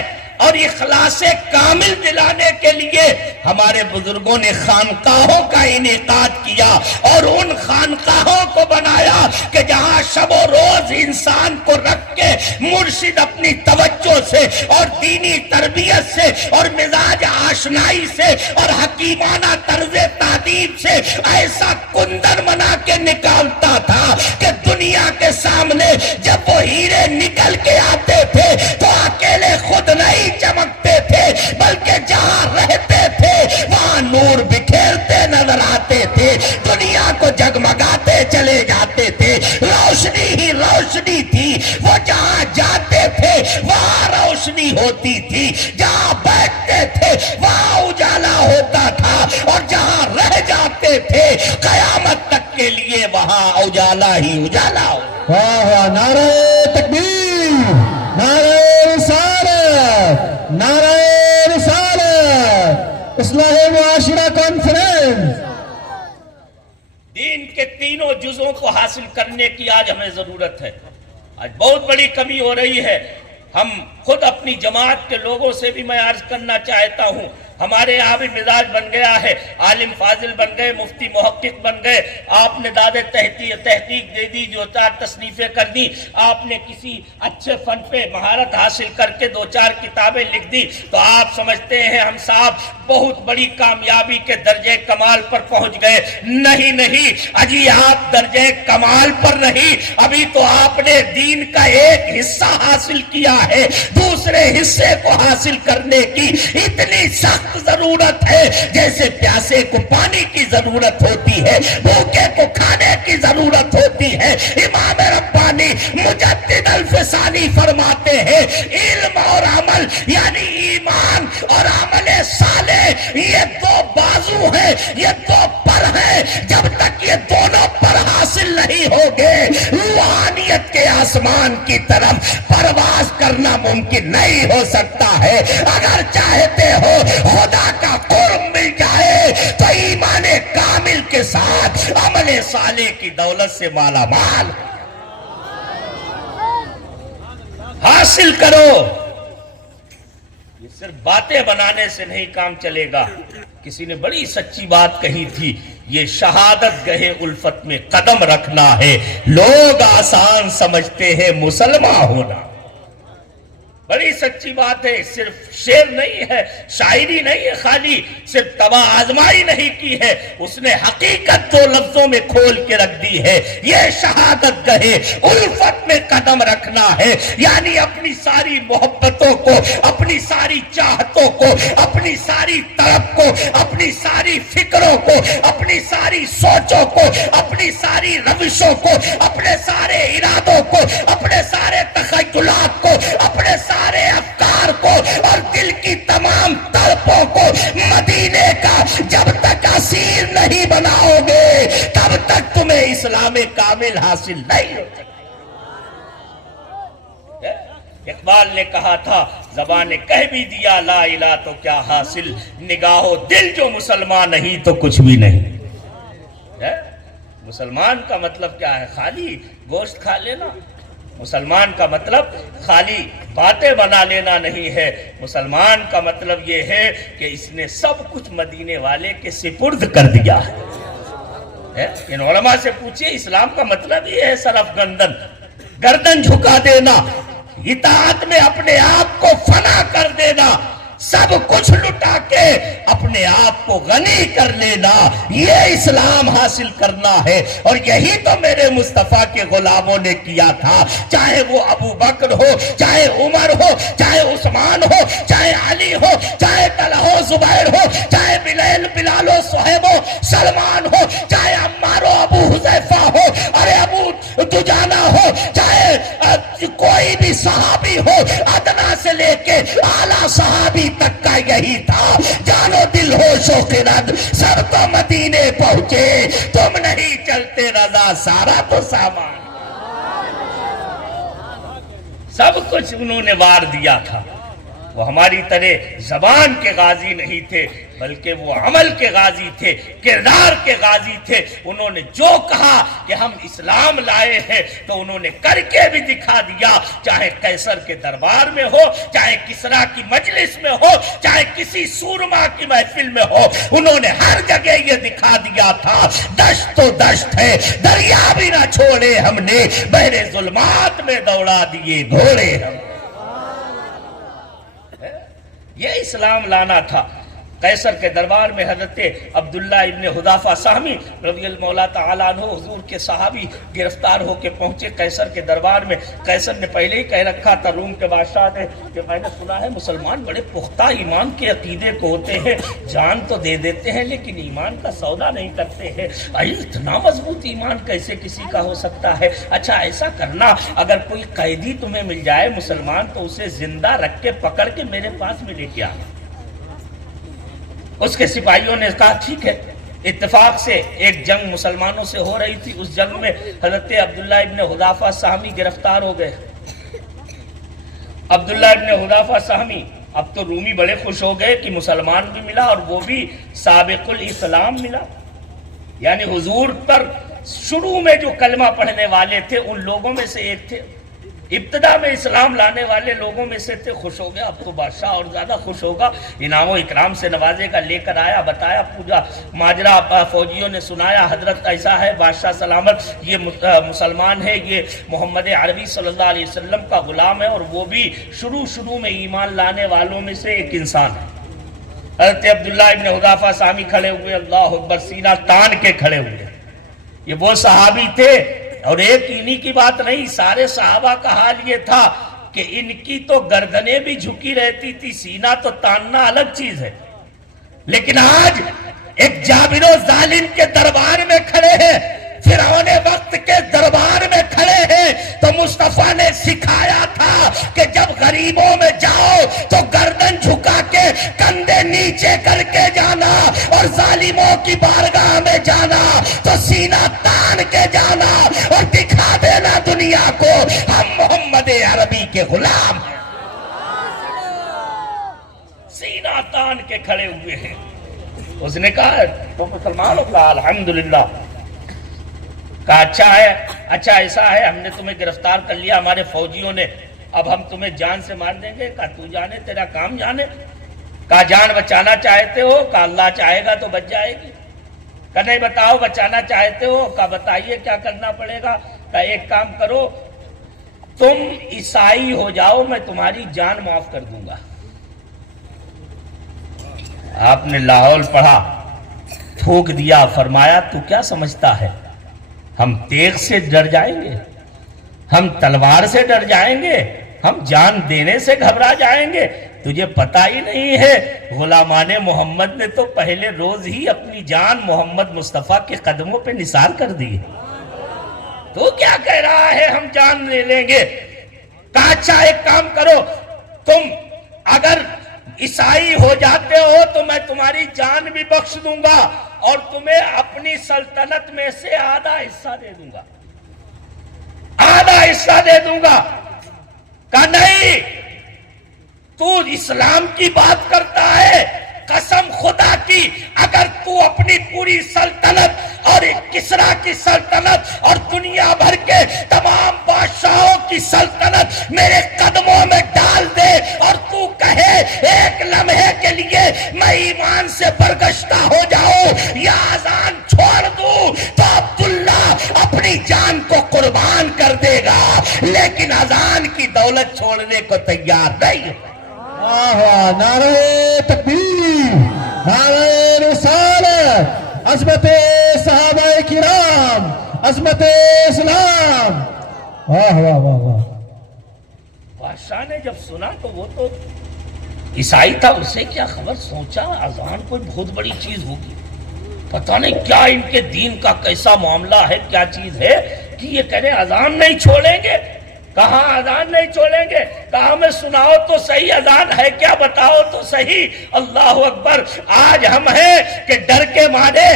اور اخلاص کامل دلانے کے لیے ہمارے بزرگوں نے خانقاہوں کا انعقاد کیا، اور ان خانقاہوں کو بنایا کہ جہاں شب و روز انسان کو رکھ کے مرشد اپنی توجہ سے اور دینی تربیت سے اور مزاج آشنائی سے اور حکیمانہ طرز تعدیب سے ایسا کندر بنا کے نکالتا تھا کہ دنیا کے سامنے جب وہ ہیرے نکل کے آتے تھے تو اکیلے خود نہیں چمکتے تھے بلکہ جہاں رہتے تھے وہاں نور بکھیرتے نظر آتے تھے، دنیا کو جگمگاتے چلے جاتے تھے، روشنی ہی روشنی تھی. وہ جہاں جاتے تھے وہاں روشنی ہوتی تھی، جہاں بیٹھتے تھے وہاں اجالا ہوتا تھا، اور جہاں رہ جاتے تھے قیامت تک کے لیے وہاں اجالا ہی اجالا ہو. واہ واہ، نعرہ تکبیر، نعرہ رسالت، نعرہ رسالت، اصلاح معاشرہ کانفرنس. دین کے تینوں جزوں کو حاصل کرنے کی آج ہمیں ضرورت ہے. آج بہت بڑی کمی ہو رہی ہے. ہم خود اپنی جماعت کے لوگوں سے بھی میں عرض کرنا چاہتا ہوں ہمارے یہاں بھی مزاج بن گیا ہے، عالم فاضل بن گئے، مفتی محقق بن گئے، آپ نے داد تحقیق دے دی، جو چار تصنیفیں کر دی، آپ نے کسی اچھے فن پہ مہارت حاصل کر کے دو چار کتابیں لکھ دی، تو آپ سمجھتے ہیں ہم صاحب بہت بڑی کامیابی کے درجے کمال پر پہنچ گئے۔ نہیں، اجی آپ درجے کمال پر نہیں، ابھی تو آپ نے دین کا ایک حصہ حاصل کیا ہے، دوسرے حصے کو حاصل کرنے کی اتنی سخت ضرورت ہے جیسے پیاسے کو پانی کی ضرورت ہوتی ہے، بھوکے کو کھانے کی ضرورت ہوتی ہے۔ امام ربانی مجدد الفسانی فرماتے ہیں علم اور عمل یعنی ایمان اور عمل صالح یہ دو بازو ہیں، یہ دو پر ہیں، جب تک یہ دونوں پر حاصل نہیں ہوگے روحانیت کے آسمان کی طرف پرواز کرنا ممکن نہیں ہو سکتا ہے۔ اگر چاہتے ہو خدا کا قرب مل جائے تو ایمان کامل کے ساتھ عمل صالح کی دولت سے مالا مال حاصل کرو۔ یہ صرف باتیں بنانے سے نہیں کام چلے گا۔ کسی نے بڑی سچی بات کہی تھی، یہ شہادت گہے الفت میں قدم رکھنا ہے، لوگ آسان سمجھتے ہیں مسلمان ہونا۔ بڑی سچی بات ہے، صرف شعر نہیں ہے، شاعری نہیں ہے، خالی صرف تباہ آزمائی نہیں کی ہے، اس نے حقیقت دو لفظوں میں کھول کے رکھ دی ہے۔ یہ شہادت گہے الفت میں قدم رکھنا ہے، یعنی اپنی ساری محبتوں کو، اپنی ساری چاہتوں کو، اپنی ساری طلب کو، اپنی ساری فکروں کو، اپنی ساری سوچوں کو، اپنی ساری روشوں کو، اپنے سارے ارادوں کو، اپنے سارے تخیلات کو، اپنے سارے افکار کو اور دل کی تمام طلبوں کو مدینے کا جب تک اسیر نہیں بناؤ گے تب تک تمہیں اسلام کامل حاصل نہیں ہو سکتا۔ اقبال نے کہا تھا زبان نے کہہ بھی دیا لا الہ تو کیا حاصل، نگاہو دل جو مسلمان نہیں تو کچھ بھی نہیں۔ مسلمان کا مطلب کیا ہے؟ خالی گوشت کھا لینا؟ مسلمان کا مطلب خالی باتیں بنا لینا نہیں ہے، مسلمان کا مطلب یہ ہے کہ اس نے سب کچھ مدینے والے کے سپرد کر دیا ہے۔ ان علماء سے پوچھئے اسلام کا مطلب یہ ہے صرف گردن جھکا دینا، اطاعت میں اپنے آپ کو فنا کر دینا، سب کچھ لٹا کے اپنے آپ کو غنی کر لینا، یہ اسلام حاصل کرنا ہے۔ اور یہی تو میرے مصطفیٰ کے غلاموں نے کیا تھا، چاہے وہ ابو بکر ہو، چاہے عمر ہو، چاہے عثمان ہو، چاہے علی ہو، چاہے طلحہ و زبیر ہو، چاہے بلال و صہیب و سلمان ہو، چاہے عمار و ابو حذیفہ ہو، ارے ابو دجانہ ہو، چاہے کوئی بھی صحابی ہو، ادنا سے لے کے اعلیٰ صحابی تک کا یہی تھا، جانو دل ہوش و خرد سب تو مدینے پہنچے، تم نہیں چلتے رضا سارا تو سامان۔ سب کچھ انہوں نے وار دیا تھا۔ وہ ہماری طرح زبان کے غازی نہیں تھے بلکہ وہ عمل کے غازی تھے، کردار کے غازی تھے۔ انہوں نے جو کہا کہ ہم اسلام لائے ہیں تو انہوں نے کر کے بھی دکھا دیا، چاہے قیصر کے دربار میں ہو، چاہے کسریٰ کی مجلس میں ہو، چاہے کسی سورما کی محفل میں ہو، انہوں نے ہر جگہ یہ دکھا دیا تھا دشت تو دشت ہے، دریا بھی نہ چھوڑے ہم نے، بحر ظلمات میں دوڑا دیے گھوڑے ہم۔ یہ اسلام لانا تھا۔ قیصر کے دربار میں حضرت عبداللہ ابن حذافہ سہمی رضی اللہ مولا تعالیٰ عنہ حضور کے صحابی گرفتار ہو کے پہنچے قیصر کے دربار میں۔ قیصر نے پہلے ہی کہہ رکھا تھا روم کے بادشاہ نے کہ میں نے سنا ہے مسلمان بڑے پختہ ایمان کے عقیدے کو ہوتے ہیں، جان تو دے دیتے ہیں لیکن ایمان کا سودا نہیں کرتے ہیں۔ اتنا مضبوط ایمان کیسے کسی کا ہو سکتا ہے؟ اچھا ایسا کرنا، اگر کوئی قیدی تمہیں مل جائے مسلمان تو اسے زندہ رکھ کے پکڑ کے میرے پاس میں لے کے آ۔ اس کے سپاہیوں نے کہا ٹھیک ہے۔ اتفاق سے ایک جنگ مسلمانوں سے ہو رہی تھی، اس جنگ میں حضرت عبداللہ ابن حذافہ سہمی گرفتار ہو گئے۔ عبداللہ ابن حذافہ سہمی اب تو رومی بڑے خوش ہو گئے کہ مسلمان بھی ملا اور وہ بھی سابق الاسلام ملا، یعنی حضور پر شروع میں جو کلمہ پڑھنے والے تھے ان لوگوں میں سے ایک تھے۔ ابتدا میں اسلام لانے والے لوگوں میں سے تھے، خوش ہو گیا، اب تو بادشاہ اور زیادہ خوش ہوگا، انعام و اکرام سے نوازے گا، لے کر آیا، بتایا پوجا ماجرا، فوجیوں نے سنایا حضرت ایسا ہے، بادشاہ سلامت، یہ مسلمان ہے، یہ محمد عربی صلی اللہ علیہ وسلم کا غلام ہے، اور وہ بھی شروع میں ایمان لانے والوں میں سے ایک انسان ہے۔ حضرت عبداللہ ابن حذافہ سامی کھڑے ہوئے، اللہ اکبر، سینہ تان کے کھڑے ہوئے۔ یہ وہ صحابی تھے، اور ایک انہی کی بات نہیں، سارے صحابہ کا حال یہ تھا کہ ان کی تو گردنیں بھی جھکی رہتی تھی، سینہ تو تاننا الگ چیز ہے، لیکن آج ایک جابر و ظالم کے دربار میں کھڑے ہیں، فرعون وقت کے دربار میں کھڑے ہیں، تو مصطفیٰ نے سکھایا تھا کہ جب غریبوں میں جاؤ تو گردن جھکا کے کندھے نیچے کر کے جانا، اور ظالموں کی بارگاہ میں جانا تو سینہ تان کے جانا، اور دکھا دینا دنیا کو ہم محمد عربی کے غلام ہیں۔ سینہ تان کے کھڑے ہوئے ہیں۔ اس نے کہا تو مسلمانوں کا الحمدللہ، کہا اچھا ایسا ہے، ہم نے تمہیں گرفتار کر لیا ہمارے فوجیوں نے، اب ہم تمہیں جان سے مار دیں گے۔ کہا تو جانے، تیرا کام جانے۔ کہا جان بچانا چاہتے ہو؟ کہا اللہ چاہے گا تو بچ جائے گی۔ کہا نہیں، بتاؤ بچانا چاہتے ہو؟ کہا بتائیے کیا کرنا پڑے گا۔ کہا ایک کام کرو، تم عیسائی ہو جاؤ، میں تمہاری جان معاف کر دوں گا۔ آپ نے لاحول پڑھا، تھوک دیا، فرمایا تو کیا سمجھتا ہے ہم تیغ سے ڈر جائیں گے؟ ہم تلوار سے ڈر جائیں گے؟ ہم جان دینے سے گھبرا جائیں گے؟ تجھے پتہ ہی نہیں ہے غلامان محمد نے تو پہلے روز ہی اپنی جان محمد مصطفیٰ کے قدموں پہ نثار کر دی۔ تو کیا کہہ رہا ہے ہم جان لے لیں گے؟ کہا اچھا ایک کام کرو، تم اگر عیسائی ہو جاتے ہو تو میں تمہاری جان بھی بخش دوں گا، اور تمہیں اپنی سلطنت میں سے آدھا حصہ دے دوں گا، آدھا حصہ دے دوں گا۔ کہا نہیں، تو اسلام کی بات کرتا ہے، قسم خدا کی اگر تو اپنی پوری سلطنت اور کسرا کی سلطنت اور دنیا بھر کے تمام بادشاہوں کی سلطنت میرے قدموں میں ڈال دے، اور تو کہے ایک لمحے کے لیے میں ایمان سے برگشتہ ہو جاؤں یا اذان چھوڑ دوں، تو عبداللہ اپنی جان کو قربان کر دے گا، لیکن اذان کی دولت چھوڑنے کو تیار نہیں۔ نعرہ تکبیر، نعرہ رسالت، عظمت صحابہ کرام، عظمت اسلام۔ واہ واہ واہ واہ۔ بادشاہ نے جب سنا تو وہ تو عیسائی تھا، اسے کیا خبر، سوچا اذان کوئی بہت بڑی چیز ہوگی، پتہ نہیں کیا ان کے دین کا کیسا معاملہ ہے، کیا چیز ہے کہ یہ کہنے اذان نہیں چھوڑیں گے۔ کہاں اذان نہیں چھوڑیں گے؟ کہا ہمیں سناؤ تو صحیح، اذان ہے کیا بتاؤ تو صحیح۔ اللہ اکبر، آج ہم ہیں کہ ڈر کے مارے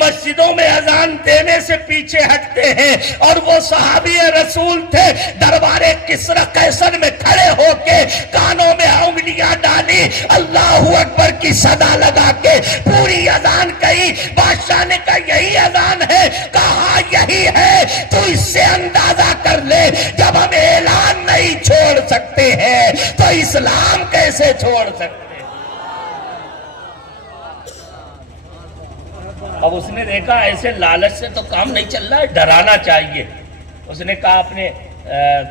مسجدوں میں اذان دینے سے پیچھے ہٹتے ہیں، اور وہ صحابی رسول تھے، دربار کسرا قیصر میں کھڑے ہو کے کانوں میں انگلیاں ڈالی، اللہ اکبر کی صدا لگا کے پوری اذان کہی۔ بادشاہ نے کہا یہی اذان ہے؟ کہا یہی ہے۔ تو اس سے اندازہ کر لے، جب ہم اعلان نہیں چھوڑ سکتے ہیں تو اسلام کیسے چھوڑ سکتے ہیں؟ اب اس نے دیکھا ایسے لالچ سے تو کام نہیں چل رہا ہے، ڈرانا چاہیے۔ اس نے کہا اپنے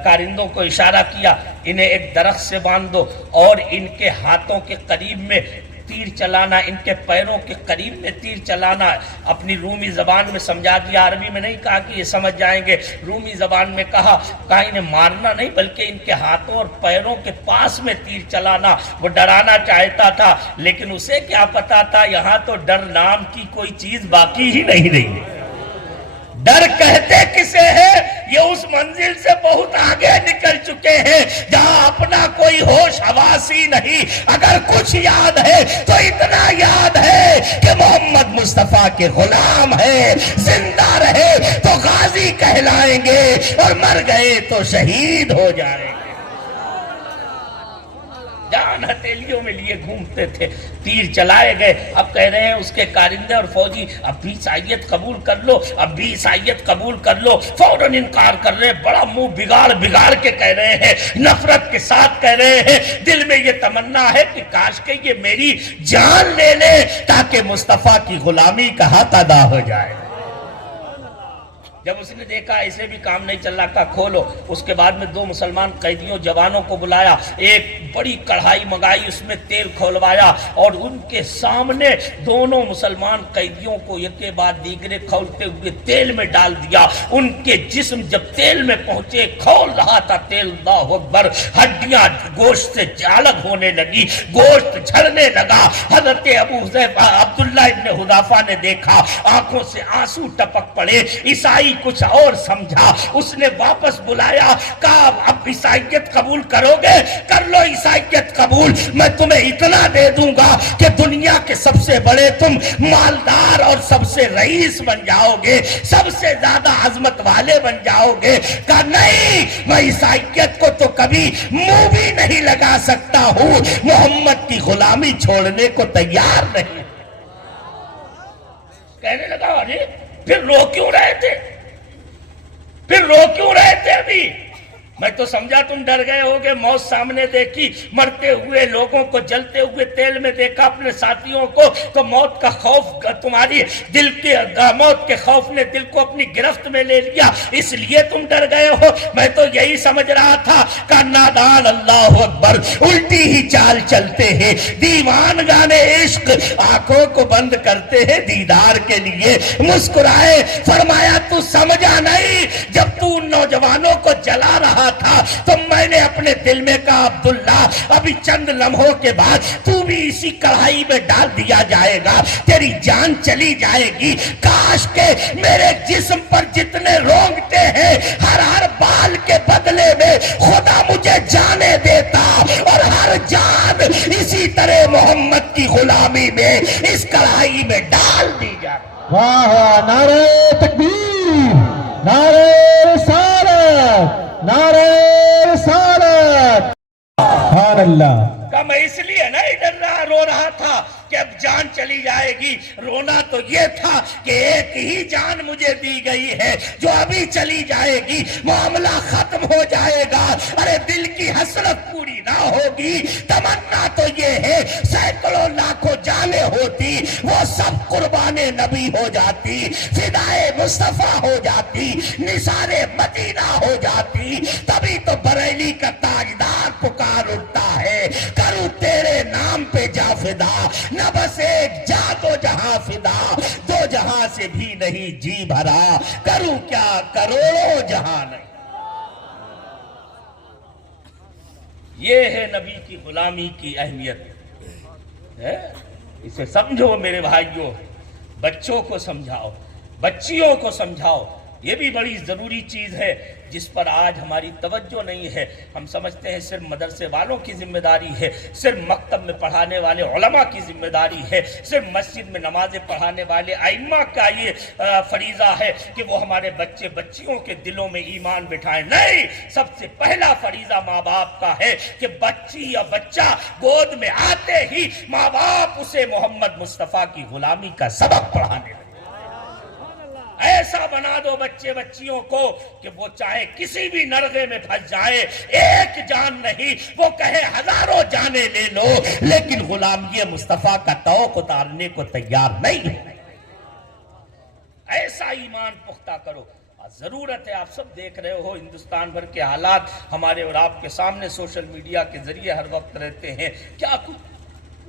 کارندوں کو اشارہ کیا، انہیں ایک درخت سے باندھ دو، اور ان کے ہاتھوں کے قریب میں تیر چلانا، ان کے پیروں کے قریب میں تیر چلانا۔ اپنی رومی زبان میں سمجھا دیا، عربی میں نہیں کہا کہ یہ سمجھ جائیں گے، رومی زبان میں کہا انہیں مارنا نہیں بلکہ ان کے ہاتھوں اور پیروں کے پاس میں تیر چلانا۔ وہ ڈرانا چاہتا تھا، لیکن اسے کیا پتا تھا یہاں تو ڈر نام کی کوئی چیز باقی ہی نہیں رہی۔ ڈر کہتے کسے ہے؟ یہ اس منزل سے بہت آگے نکل چکے ہیں جہاں اپنا کوئی ہوش حواس ہی نہیں۔ اگر کچھ یاد ہے تو اتنا یاد ہے کہ محمد مصطفیٰ کے غلام ہیں، زندہ رہے تو غازی کہلائیں گے، اور مر گئے تو شہید ہو جائیں گے۔ جان ہتھیلیوں میں لیے گھومتے تھے. تیر چلائے گئے. اب کہہ رہے ہیں اس کے کارندے اور فوجی اب بھی عیسائیت قبول کر لو, اب بھی عیسائیت قبول کر لو. فوراً انکار کر رہے, بڑا منہ بگاڑ کے کہہ رہے ہیں, نفرت کے ساتھ کہہ رہے ہیں. دل میں یہ تمنا ہے کہ کاش کہ یہ میری جان لے لے تاکہ مصطفیٰ کی غلامی کا حق ادا ہو جائے. جب اس نے دیکھا ایسے بھی کام نہیں چل رہا, کہا کھولو. اس کے بعد میں 2 مسلمان قیدیوں جوانوں کو بلایا, ایک بڑی کڑھائی منگائی, اس میں تیل کھولوایا اور ان کے سامنے دونوں مسلمان قیدیوں کو ایک کے بعد دیگرے کھولتے ہوئے تیل میں ڈال دیا. ان کے جسم جب تیل میں پہنچے, کھول رہا تھا تیل, اللہ اکبر, ہڈیاں گوشت سے الگ ہونے لگی, گوشت جھڑنے لگا. حضرت ابو حذیفہ عبداللہ ابن حذیفہ نے دیکھا, آنکھوں سے آنسو ٹپک پڑے. عیسائی کچھ اور سمجھا, اس نے واپس بلایا, کہا اب عیسائیت قبول کرو گے؟ کر لو عیسائیت قبول, میں تمہیں اتنا دے دوں گا کہ دنیا کے سب سے بڑے تم مالدار اور سب سے رئیس بن جاؤ گے, سب سے زیادہ عظمت والے بن جاؤ گے. کہا نہیں, میں عیسائیت کو تو کبھی منہ بھی نہیں لگا سکتا ہوں, محمد کی غلامی چھوڑنے کو تیار نہیں. کہنے لگا ارے پھر رو کیوں رہے تھے, ابھی میں تو سمجھا تم ڈر گئے ہوگے. موت سامنے دیکھی, مرتے ہوئے لوگوں کو جلتے ہوئے تیل میں دیکھا, اپنے ساتھیوں کو, تو موت کا خوف تمہاری موت کے خوف نے دل کو اپنی گرفت میں لے لیا, اس لیے تم ڈر گئے ہو. میں تو یہی سمجھ رہا تھا. کہ نادان, اللہ اکبر, الٹی ہی چال چلتے ہیں, دیوان گانے عشق آنکھوں کو بند کرتے ہیں دیدار کے لیے. مسکرائے, فرمایا تو سمجھا نہیں, جب تو ان نوجوانوں کو جلا رہا تھا تو میں نے اپنے دل میں کہا عبداللہ ابھی چند لمحوں کے بعد تو بھی اسی کڑھائی میں ڈال دیا جائے گا, تیری جان چلی جائے گی. کاش کہ میرے جسم پر جتنے رونگتے ہیں ہر بال کے بدلے میں خدا مجھے جانے دیتا, اور ہر جان اسی طرح محمد کی غلامی میں اس کڑھائی میں ڈال دی جائے. واہ واہ, نعرہ تکبیر, نعرہ رسالت, نعرہ رسالت, سبحان اللہ. کہ میں اس لیے نہیں ڈر رہا, رو رہا تھا کہ اب جان چلی جائے گی. رونا تو یہ تھا کہ ایک ہی جان مجھے دی گئی ہے جو ابھی چلی جائے گی, معاملہ ختم ہو جائے گا. ارے دل کی حسرت پوری نہ ہوگی, تمنا تو یہ ہے سینکڑوں لاکھوں جانیں ہوتی, وہ سب قربان نبی ہو جاتی, فدائے مصطفیٰ ہو جاتی, نثار مدینہ ہو جاتی. تبھی تو بریلی کا تاجدار پکار اٹھتا ہے, کروں تیرے نام پہ جا فدا, نہ بس ایک جا دو جہاں فدا, 2 جہاں سے بھی نہیں جی بھرا, کروں کیا کروڑوں جہاں نہیں. یہ ہے نبی کی غلامی کی اہمیت, اسے سمجھو میرے بھائیوں. بچوں کو سمجھاؤ, بچیوں کو سمجھاؤ, یہ بھی بڑی ضروری چیز ہے جس پر آج ہماری توجہ نہیں ہے. ہم سمجھتے ہیں صرف مدرسے والوں کی ذمہ داری ہے, صرف مکتب میں پڑھانے والے علماء کی ذمہ داری ہے, صرف مسجد میں نمازیں پڑھانے والے ائمہ کا یہ فریضہ ہے کہ وہ ہمارے بچے بچیوں کے دلوں میں ایمان بٹھائیں. نہیں, سب سے پہلا فریضہ ماں باپ کا ہے کہ بچی یا بچہ گود میں آتے ہی ماں باپ اسے محمد مصطفیٰ کی غلامی کا سبق پڑھانے لگے. ایسا بنا دو بچے بچیوں کو کہ وہ چاہے کسی بھی نرغے میں پھنس جائے, ایک جان نہیں, وہ کہے ہزاروں جانیں لے لو, لیکن غلامی مصطفیٰ کا طوق اتارنے کو تیار نہیں ہے. ایسا ایمان پختہ کرو. ضرورت ہے, آپ سب دیکھ رہے ہو ہندوستان بھر کے حالات ہمارے اور آپ کے سامنے سوشل میڈیا کے ذریعے ہر وقت رہتے ہیں. کیا کچھ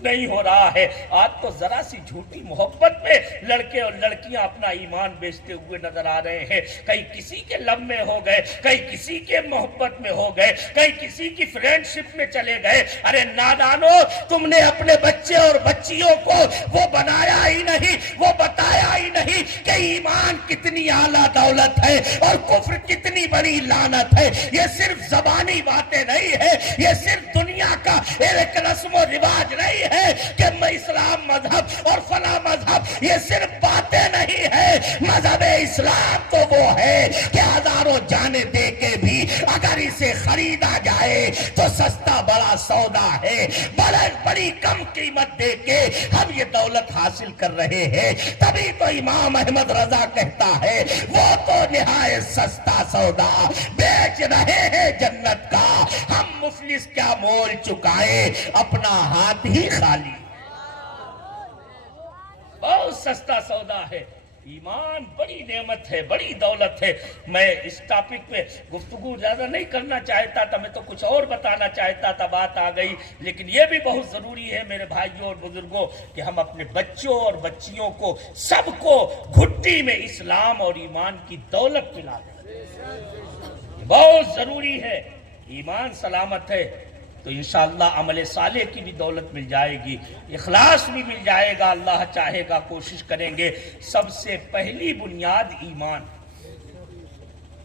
نہیں ہو رہا ہے. آج تو ذرا سی جھوٹی محبت میں لڑکے اور لڑکیاں اپنا ایمان بیچتے ہوئے نظر آ رہے ہیں. کہیں کسی کے لب میں ہو گئے, کہیں کسی کے محبت میں ہو گئے, کہیں کسی کی فرینڈ شپ میں چلے گئے. ارے نادانو, تم نے اپنے بچے اور بچیوں کو وہ بنایا ہی نہیں, وہ بتایا ہی نہیں کہ ایمان کتنی اعلیٰ دولت ہے اور کفر کتنی بڑی لعنت ہے. یہ صرف زبانی باتیں نہیں ہے, یہ صرف دنیا کا ایک رسم و رواج نہیں ہے کہ میں اسلام مذہب اور فلاں مذہب, یہ صرف باتیں نہیں ہے. مذہب اسلام تو وہ ہے کہ ہزاروں جانیں دے کے بھی اگر اسے خریدا جائے تو سستا بڑا سودا ہے. بڑی کم قیمت دے کے ہم یہ دولت حاصل کر رہے ہیں. تبھی تو امام احمد رضا کہتا ہے وہ تو نہایت سستا سودا بیچ رہے ہیں جنت کا, ہم مفلس کیا مول چکائے اپنا ہاتھ ہی خالی. بہت سستا سودا ہے. ایمان بڑی نعمت ہے, بڑی دولت ہے. میں اس ٹاپک پہ گفتگو زیادہ نہیں کرنا چاہتا تھا, میں تو کچھ اور بتانا چاہتا تھا, بات آ گئی. لیکن یہ بھی بہت ضروری ہے میرے بھائیوں اور بزرگوں کہ ہم اپنے بچوں اور بچیوں کو سب کو گھٹی میں اسلام اور ایمان کی دولت پلا دیں. بہت ضروری ہے. ایمان سلامت ہے تو انشاءاللہ عمل صالح کی بھی دولت مل جائے گی, اخلاص بھی مل جائے گا. اللہ چاہے گا کوشش کریں گے. سب سے پہلی بنیاد ایمان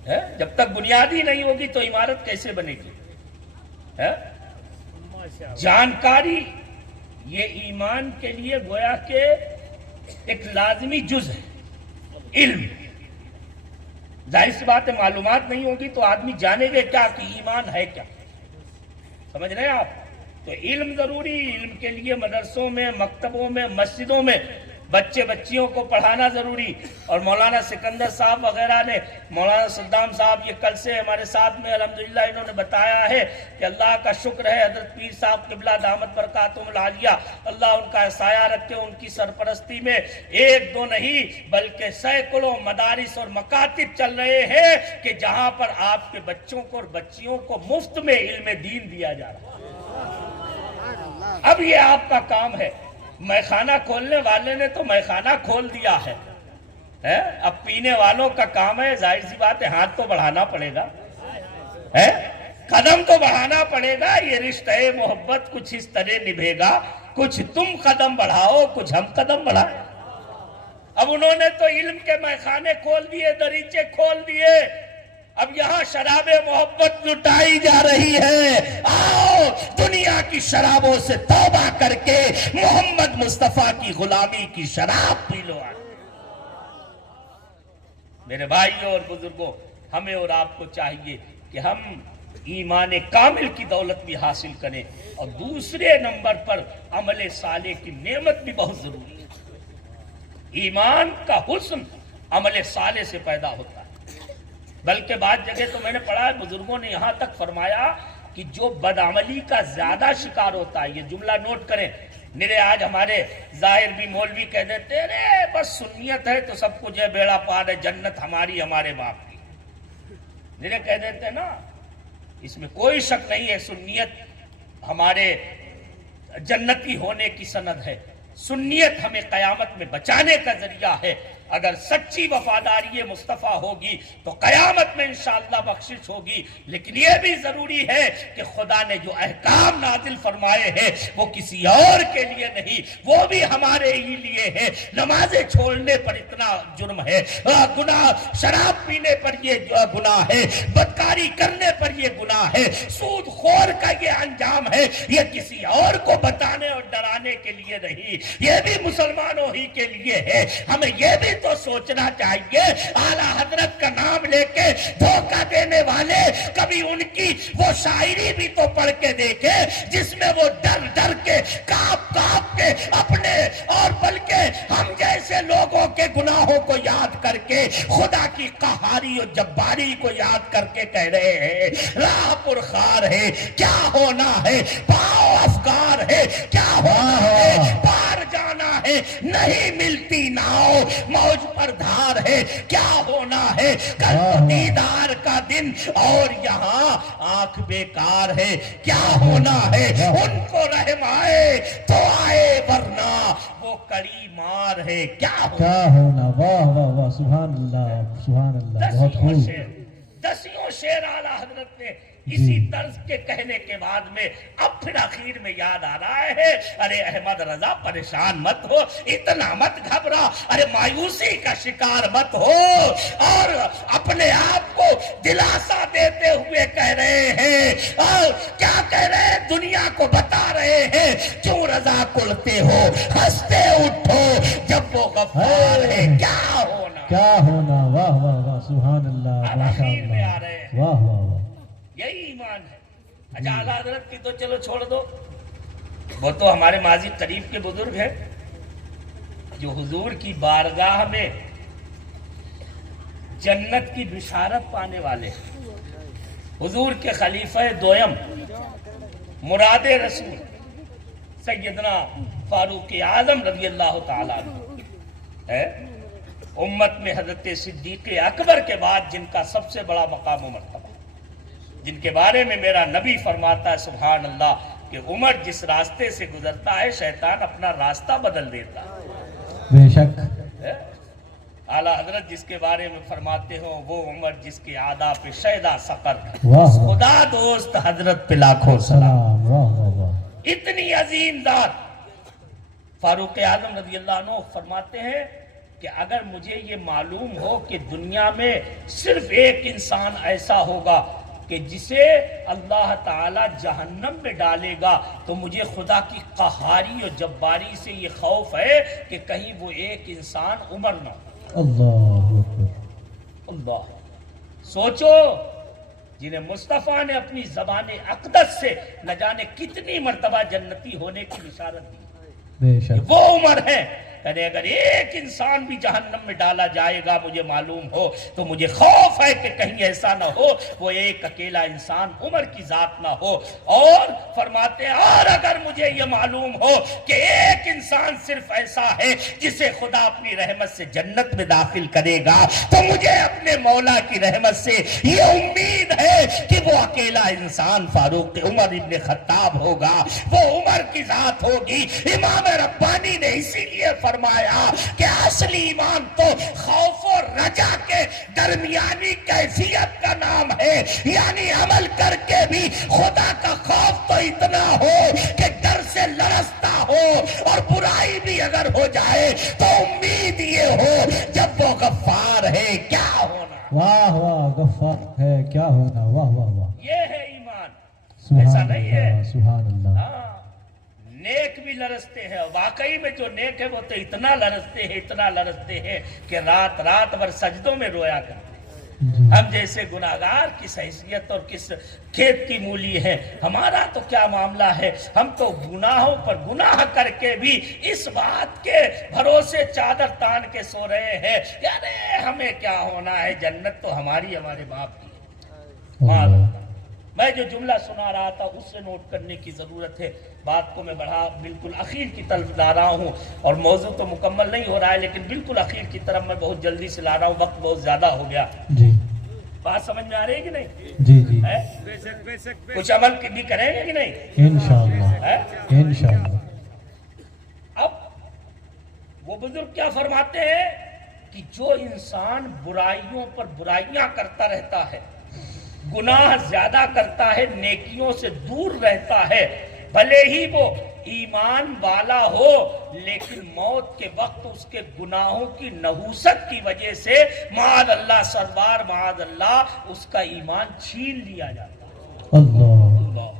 ہے. جب تک بنیاد ہی نہیں ہوگی تو عمارت کیسے بنے گی؟ جانکاری یہ ایمان کے لیے گویا کہ ایک لازمی جز ہے. علم, ظاہر سی بات ہے معلومات نہیں ہوگی تو آدمی جانے گے کیا کہ ایمان ہے کیا. سمجھ رہے ہیں آپ؟ تو علم ضروری. علم کے لیے مدرسوں میں, مکتبوں میں, مسجدوں میں بچے بچیوں کو پڑھانا ضروری. اور مولانا سکندر صاحب وغیرہ نے, مولانا صدام صاحب یہ کل سے ہمارے ساتھ میں الحمدللہ انہوں نے بتایا ہے کہ اللہ کا شکر ہے حضرت پیر صاحب قبلہ دامت برکاتہم العالیہ, اللہ ان کا سایہ رکھے. ان کی سرپرستی میں ایک دو نہیں بلکہ سینکڑوں مدارس اور مکاتب چل رہے ہیں کہ جہاں پر آپ کے بچوں کو اور بچیوں کو مفت میں علم دین دیا جا رہا ہے. اب یہ آپ کا کام ہے. میخانہ کھولنے والے نے تو میخانہ کھول دیا ہے, اب پینے والوں کا کام ہے. ظاہر سی بات ہے ہاتھ تو بڑھانا پڑے گا, قدم تو بڑھانا پڑے گا. یہ رشتہ محبت کچھ اس طرح نبھے گا, کچھ تم قدم بڑھاؤ کچھ ہم قدم بڑھائیں. اب انہوں نے تو علم کے میخانے کھول دیے, دریچے کھول دیے. اب یہاں شراب محبت لٹائی جا رہی ہے. آؤ دنیا کی شرابوں سے توبہ کر کے محمد مصطفیٰ کی غلامی کی شراب پی لو. میرے بھائیوں اور بزرگوں, ہمیں اور آپ کو چاہیے کہ ہم ایمان کامل کی دولت بھی حاصل کریں. اور دوسرے نمبر پر عمل صالح کی نعمت بھی بہت ضروری ہے. ایمان کا حسن عمل صالح سے پیدا ہوتا ہے. بلکہ بعض جگہ تو میں نے پڑھا ہے بزرگوں نے یہاں تک فرمایا کہ جو بدعملی کا زیادہ شکار ہوتا ہے, یہ جملہ نوٹ کریں, میرے آج ہمارے ظاہر بھی مولوی کہہ دیتے ہیں بس سنیت ہے تو سب کچھ ہے, بیڑا پار ہے, جنت ہماری ہمارے باپ کی. میرے کہہ دیتے ہیں نا, اس میں کوئی شک نہیں ہے سنیت ہمارے جنتی ہونے کی سند ہے. سنیت ہمیں قیامت میں بچانے کا ذریعہ ہے. اگر سچی وفاداری مصطفیٰ ہوگی تو قیامت میں انشاءاللہ بخشش ہوگی. لیکن یہ بھی ضروری ہے کہ خدا نے جو احکام نازل فرمائے ہیں وہ کسی اور کے لیے نہیں, وہ بھی ہمارے ہی لیے ہیں. نمازیں چھوڑنے پر اتنا جرم ہے, گناہ شراب پینے پر یہ گناہ ہے, بدکاری کرنے پر یہ گناہ ہے, سود خور کا یہ انجام ہے. یہ کسی اور کو بتانے اور ڈرانے کے لیے نہیں, یہ بھی مسلمانوں ہی کے لیے ہے. ہمیں یہ بھی تو سوچنا چاہیے اعلیٰ حضرت کا نام لے کے دھوکہ دینے والے کبھی ان کی وہ شاعری بھی تو پڑھ کے دیکھے جس میں وہ ڈر ڈر کے کاپ کاپ کے اپنے اور بلکہ ہم جیسے لوگوں کے گناہوں کو یاد کر کے خدا کی قہاری اور جباری کو یاد کر کے کہہ رہے ہیں راہ پرخار ہے کیا ہونا ہے, پاؤ افکار ہے کیا ہونا ہے, پار جانا ہے نہیں ملتی ناؤ, موج پر دھار ہے کیا ہونا ہے, کل تو دیدار کا دن اور یہاں آنکھ بیکار ہے کیا ہونا ہے. ان کو رحم آئے تو آئے ورنہ وہ کڑی مار ہے کیا ہونا. واہ واہ واہ, سبحان اللہ سبحان اللہ, بہت خوب. دسیوں شعر اعلیٰ حضرت نے اسی طرز کے کہنے کے بعد میں اب پھر آخر میں یاد آ رہا ہے، ارے احمد رضا پریشان مت ہو، اتنا مت گھبرا، ارے مایوسی کا شکار مت ہو، اور اپنے آپ کو دلاسا دیتے ہوئے کہہ رہے ہیں، اور کیا کہہ رہے ہیں، دنیا کو بتا رہے ہیں، کیوں رضا کلتے ہو، ہنستے اٹھو، جب وہ غفار ہے کیا ہونا، کیا ہونا، واہ واہ واہ، سبحان اللہ، اب ماشاء آخر میں آ اللہ، رہے ہیں، واہ واہ واہ، یہی ایمان ہے۔ اچھا اعلی حضرت کی تو چلو چھوڑ دو، وہ تو ہمارے ماضی قریب کے بزرگ ہیں جو حضور کی بارگاہ میں جنت کی بشارت پانے والے ہیں، حضور کے خلیفہ دویم مراد رسول سیدنا فاروق اعظم رضی اللہ تعالیٰ عنہ ہے، امت میں حضرت صدیق اکبر کے بعد جن کا سب سے بڑا مقام و مرتبہ، جن کے بارے میں میرا نبی فرماتا ہے سبحان اللہ کہ عمر جس راستے سے گزرتا ہے شیطان اپنا راستہ بدل دیتا ہے، بے شک، اعلیٰ حضرت جس کے بارے میں فرماتے ہو وہ عمر جس کے آداب پہ شیدا سقر، واہ واہ، خدا دوست حضرت پہ لاکھوں سلام، سلام، واہ واہ واہ، اتنی عظیم ذات فاروق اعظم رضی اللہ عنہ فرماتے ہیں کہ اگر مجھے یہ معلوم ہو کہ دنیا میں صرف ایک انسان ایسا ہوگا کہ جسے اللہ تعالی جہنم میں ڈالے گا تو مجھے خدا کی قہاری اور جباری سے یہ خوف ہے کہ کہیں وہ ایک انسان عمر نہ ہو۔ اللہ اکبر، اللہ، سوچو جنہیں مصطفیٰ نے اپنی زبان اقدس سے نہ جانے کتنی مرتبہ جنتی ہونے کی بشارت دی، بے شک، وہ عمر ہے، کہنے اگر ایک انسان بھی جہنم میں ڈالا جائے گا مجھے معلوم ہو تو مجھے خوف ہے کہ کہیں ایسا نہ ہو وہ ایک اکیلا انسان عمر کی ذات نہ ہو، اور فرماتے ہیں اور اگر مجھے یہ معلوم ہو کہ ایک انسان صرف ایسا ہے جسے خدا اپنی رحمت سے جنت میں داخل کرے گا تو مجھے اپنے مولا کی رحمت سے یہ امید ہے کہ وہ اکیلا انسان فاروق عمر ابن خطاب ہوگا، وہ عمر کی ذات ہوگی۔ امام ربانی نے اسی لیے فرمایا کہ اصلی ایمان تو خوف و رجا کے درمیانی کیفیت کا نام ہے، یعنی عمل کر کے بھی خدا کا خوف تو اتنا ہو کہ ڈر سے لرزتا ہو، اور برائی بھی اگر ہو جائے تو امید یہ ہو جب وہ غفار ہے کیا ہونا، واہ واہ، غفار ہے کیا ہونا، واہ واہ واہ، یہ ہے ایمان، سبحان ایسا نہیں ہے۔ اللہ، سبحان اللہ، ہاں نیک بھی لرزتے ہیں، واقعی میں جو نیک ہے وہ تو اتنا لرزتے ہیں، اتنا لرزتے ہیں کہ رات رات بھر سجدوں میں رویا کرتے ہیں۔ جی، ہم جیسے گناہگار کس حیثیت اور کس کھیت کی مولی ہے، ہمارا تو کیا معاملہ ہے، ہم تو گناہوں پر گناہ کر کے بھی اس بات کے بھروسے چادر تان کے سو رہے ہیں کہ ارے ہمیں کیا ہونا ہے، جنت تو ہماری ہمارے باپ کی ہے۔ اللہ، میں جو جملہ سنا رہا تھا اس سے نوٹ کرنے کی ضرورت ہے، بات کو میں بڑھا بالکل اخیر کی طرف لا رہا ہوں، اور موضوع تو مکمل نہیں ہو رہا ہے لیکن بالکل اخیر کی طرف میں بہت جلدی سے لا رہا ہوں، وقت بہت زیادہ ہو گیا۔ جی بات سمجھ میں آ رہی ہے کہ نہیں؟ جی جی، ہے؟ کچھ عمل بھی کریں گے کہ نہیں؟ انشاءاللہ، ہے؟ انشاءاللہ، اب وہ بزرگ کیا فرماتے ہیں کہ جو انسان برائیوں پر برائیاں کرتا رہتا ہے، گناہ زیادہ کرتا ہے، نیکیوں سے دور رہتا ہے، بھلے ہی وہ ایمان والا ہو لیکن موت کے وقت اس کے گناہوں کی نحوست کی وجہ سے معاذ اللہ سربار معاذ اللہ اس کا ایمان چھین لیا جاتا ہے۔ اللہ، اللہ،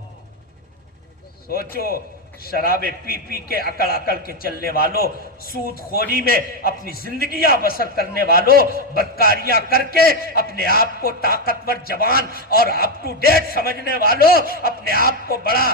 سوچو شرابے پی پی کے اکڑ اکڑ کے چلنے والوں، سود خوری میں اپنی زندگیاں بسر کرنے والوں، بدکاریاں کر کے اپنے آپ کو طاقتور جوان اور اپ ٹو ڈیٹ سمجھنے والوں، اپنے آپ کو بڑا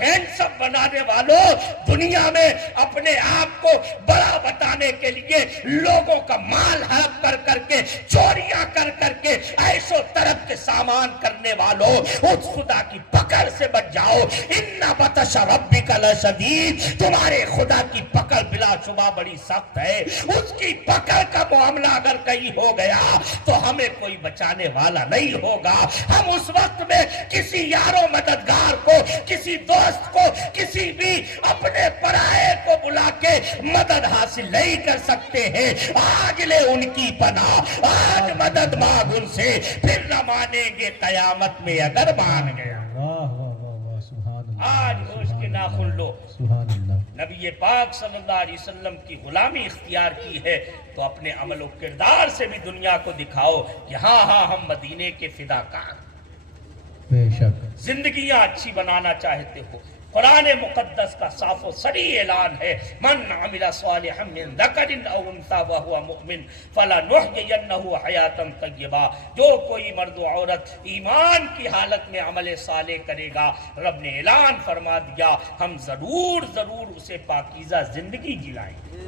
ہینڈسم بنانے والوں، دنیا میں اپنے آپ کو بڑا بتانے کے لیے لوگوں کا مال ہڑپ کر کر کے، چوریاں کر کر کے، عیش و طرب کے سامان کرنے والوں، اس خدا کی پکڑ سے بچ جاؤ۔ ان بطش ربک لشدید، تمہارے خدا کی پکڑ بلا شبہ بڑی سخت ہے، اس کی پکڑ کا معاملہ اگر کہیں ہو گیا تو ہمیں کوئی بچانے والا نہیں ہوگا۔ ہم اس وقت میں کسی یارو مددگار کو، کسی دوست کو، کسی بھی اپنے پرائے کو بلا کے مدد حاصل نہیں کر سکتے ہیں۔ آج لے ان کی پناہ، آج مدد مانگ ان سے، گے پھر نہ مانیں گے قیامت میں اگر مان گیا۔ واہ واہ واہ واہ، سبحان اللہ، آج ہوش کے ناخن لو، سبحان اللہ۔ نبی پاک صلی اللہ علیہ وسلم کی غلامی اختیار کی ہے تو اپنے عمل و کردار سے بھی دنیا کو دکھاؤ کہ ہاں ہاں ہم مدینے کے فداکار، بے شک۔ زندگیاں اچھی بنانا چاہتے ہو۔ قرآن مقدس کا صاف و صریح اعلان ہے، من عمل صالحا من ذکر او انثی وهو مؤمن فلنحیینہ حیاتا طیبہ، جو کوئی مرد و عورت ایمان کی حالت میں عمل صالح کرے گا، رب نے اعلان فرما دیا ہم ضرور ضرور اسے پاکیزہ زندگی دلائیں گے۔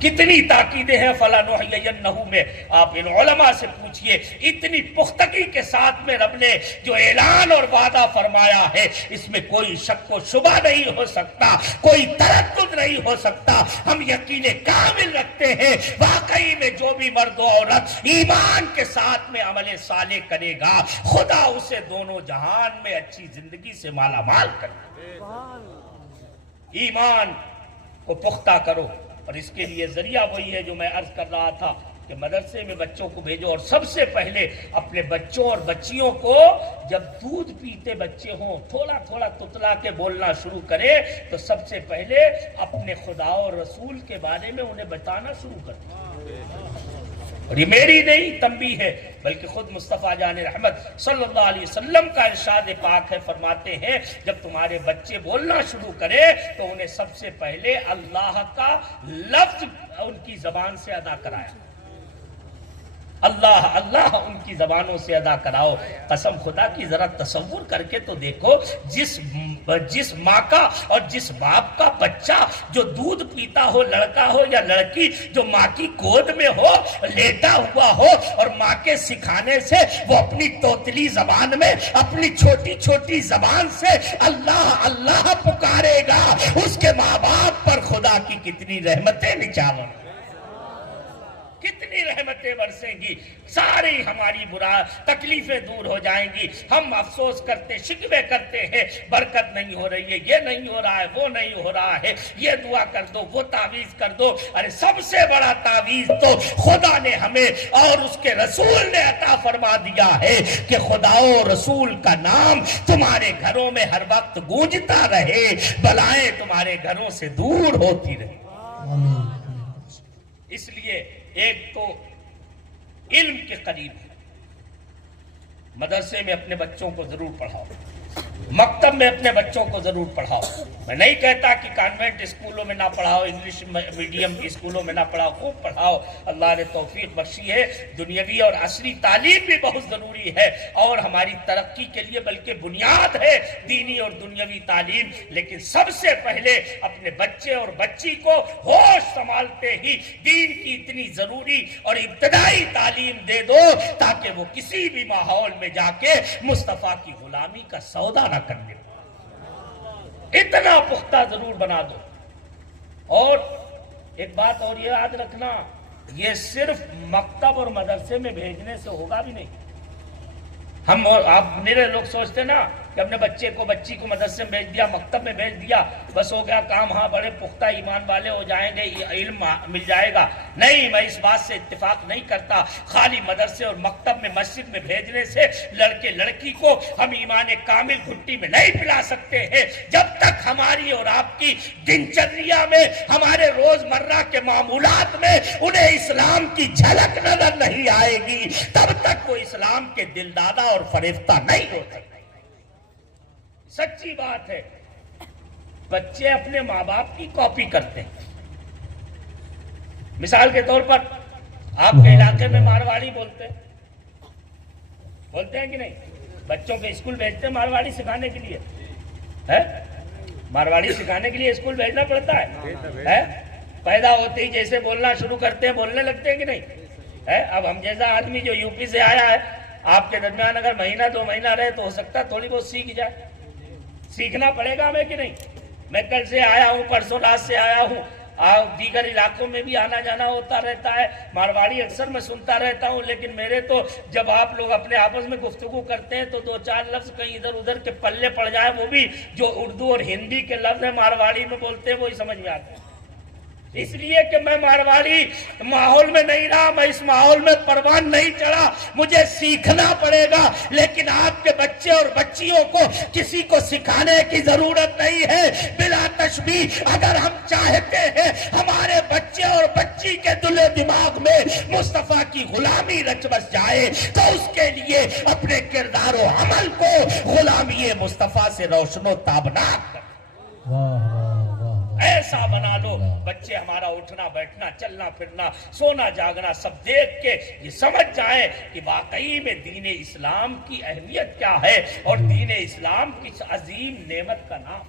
کتنی تاکیدیں ہیں فلنحیینہ میں، آپ ان علماء سے پوچھئے، اتنی پختگی کے ساتھ میں رب نے جو اعلان اور وعدہ فرمایا ہے اس میں کوئی شک و شبہ نہیں ہو سکتا، کوئی تردد نہیں ہو سکتا۔ ہم یقین کامل رکھتے ہیں واقعی میں جو بھی مرد و عورت ایمان کے ساتھ میں عمل صالح کرے گا خدا اسے دونوں جہان میں اچھی زندگی سے مالا مال کرے گا۔ ایمان کو پختہ کرو، اور اس کے لیے ذریعہ وہی ہے جو میں عرض کر رہا تھا کہ مدرسے میں بچوں کو بھیجو، اور سب سے پہلے اپنے بچوں اور بچیوں کو جب دودھ پیتے بچے ہوں تھوڑا تھوڑا تتلا کے بولنا شروع کرے تو سب سے پہلے اپنے خدا اور رسول کے بارے میں انہیں بتانا شروع کریں۔ اور یہ میری نہیں تنبیہ ہے بلکہ خود مصطفیٰ جان رحمت صلی اللہ علیہ وسلم کا ارشاد پاک ہے، فرماتے ہیں جب تمہارے بچے بولنا شروع کرے تو انہیں سب سے پہلے اللہ کا لفظ ان کی زبان سے ادا کرایا، اللہ اللہ ان کی زبانوں سے ادا کراؤ۔ قسم خدا کی ذرا تصور کر کے تو دیکھو، جس ماں کا اور جس باپ کا بچہ جو دودھ پیتا ہو، لڑکا ہو یا لڑکی، جو ماں کی گود میں ہو، لیٹا ہوا ہو، اور ماں کے سکھانے سے وہ اپنی توتلی زبان میں اپنی چھوٹی چھوٹی زبان سے اللہ اللہ پکارے گا، اس کے ماں باپ پر خدا کی کتنی رحمتیں نچاور، کتنی رحمتیں برسیں گی، ساری ہماری برا تکلیفیں دور ہو جائیں گی۔ ہم افسوس کرتے، شکوے کرتے ہیں برکت نہیں ہو رہی ہے، یہ نہیں ہو رہا ہے، وہ نہیں ہو رہا ہے، یہ دعا کر دو، وہ تعویذ کر دو۔ ارے سب سے بڑا تعویذ تو خدا نے ہمیں اور اس کے رسول نے عطا فرما دیا ہے کہ خدا و رسول کا نام تمہارے گھروں میں ہر وقت گونجتا رہے، بلائیں تمہارے گھروں سے دور ہوتی رہے۔ آمین۔ اس لیے ایک تو علم کے قریب ہے، مدرسے میں اپنے بچوں کو ضرور پڑھاؤ، مکتب میں اپنے بچوں کو ضرور پڑھاؤ۔ میں نہیں کہتا کہ کانوینٹ اسکولوں میں نہ پڑھاؤ، انگلش میڈیم کی اسکولوں میں نہ پڑھاؤ، خوب پڑھاؤ، اللہ نے توفیق بخشی ہے۔ دنیاوی اور عصری تعلیم بھی بہت ضروری ہے اور ہماری ترقی کے لیے بلکہ بنیاد ہے دینی اور دنیاوی تعلیم، لیکن سب سے پہلے اپنے بچے اور بچی کو ہوش سنبھالتے ہی دین کی اتنی ضروری اور ابتدائی تعلیم دے دو تاکہ وہ کسی بھی ماحول میں جا کے مصطفیٰ کی غلامی کا سودا نہ کرنے، اتنا پختہ ضرور بنا دو۔ اور ایک بات اور یہ یاد رکھنا، یہ صرف مکتب اور مدرسے میں بھیجنے سے ہوگا بھی نہیں۔ ہم اور آپ میرے لوگ سوچتے نا کہ اپنے بچے کو بچی کو مدرسے میں بھیج دیا، مکتب میں بھیج دیا، بس ہو گیا کام، ہاں بڑے پختہ ایمان والے ہو جائیں گے، علم مل جائے گا۔ نہیں، میں اس بات سے اتفاق نہیں کرتا۔ خالی مدرسے اور مکتب میں مسجد میں بھیجنے سے لڑکے لڑکی کو ہم ایمان کامل گھٹی میں نہیں پلا سکتے ہیں۔ جب تک ہماری اور آپ کی دنچریا میں، ہمارے روزمرہ کے معمولات میں انہیں اسلام کی جھلک نظر نہیں آئے گی تب تک وہ اسلام کے دلدادہ اور فریفتہ نہیں ہو سکتے۔ سچی بات ہے، بچے اپنے ماں باپ کی کاپی کرتے ہیں۔ مثال کے طور پر آپ کے علاقے میں مارواڑی بولتے ہیں کہ نہیں؟ بچوں کے اسکول بھیجتے ہیں مارواڑی سکھانے کے لیے، مارواڑی سکھانے کے لیے اسکول بھیجنا پڑتا ہے۔ پیدا ہوتے ہی جیسے بولنا شروع کرتے ہیں بولنے لگتے ہیں کہ نہیں؟ اب ہم جیسا آدمی جو یو پی سے آیا ہے، آپ کے درمیان اگر مہینہ دو مہینہ رہے تو ہو سکتا ہے تھوڑی بہت سیکھ جائے۔ سیکھنا پڑے گا ہمیں کہ نہیں؟ میں کل سے آیا ہوں، پرسوں رات سے آیا ہوں، دیگر علاقوں میں بھی آنا جانا ہوتا رہتا ہے، مارواڑی اکثر میں سنتا رہتا ہوں، لیکن میرے تو جب آپ لوگ اپنے آپس میں گفتگو کرتے ہیں تو دو چار لفظ کہیں ادھر ادھر کے پلے پڑ جائے، وہ بھی جو اردو اور ہندی کے لفظ ہیں مارواڑی میں بولتے ہیں وہی سمجھ میں آتے ہیں۔ اس لیے کہ میں مارواڑی ماحول میں نہیں رہا، میں اس ماحول میں پروان نہیں چڑھا، مجھے سیکھنا پڑے گا، لیکن آپ کے بچے اور بچیوں کو کسی کو سکھانے کی ضرورت نہیں ہے۔ بلا تشبیہ اگر ہم چاہتے ہیں ہمارے بچے اور بچی کے دل و دماغ میں مصطفیٰ کی غلامی رچ بس جائے تو اس کے لیے اپنے کردار و عمل کو غلامی مصطفیٰ سے روشن و تابناک کر واہ واہ واہ، ایسا بنا لو بچے ہمارا اٹھنا بیٹھنا چلنا پھرنا سونا جاگنا سب دیکھ کے یہ سمجھ جائیں کہ واقعی میں دین اسلام کی اہمیت کیا ہے اور دین اسلام کی عظیم نعمت کا نام۔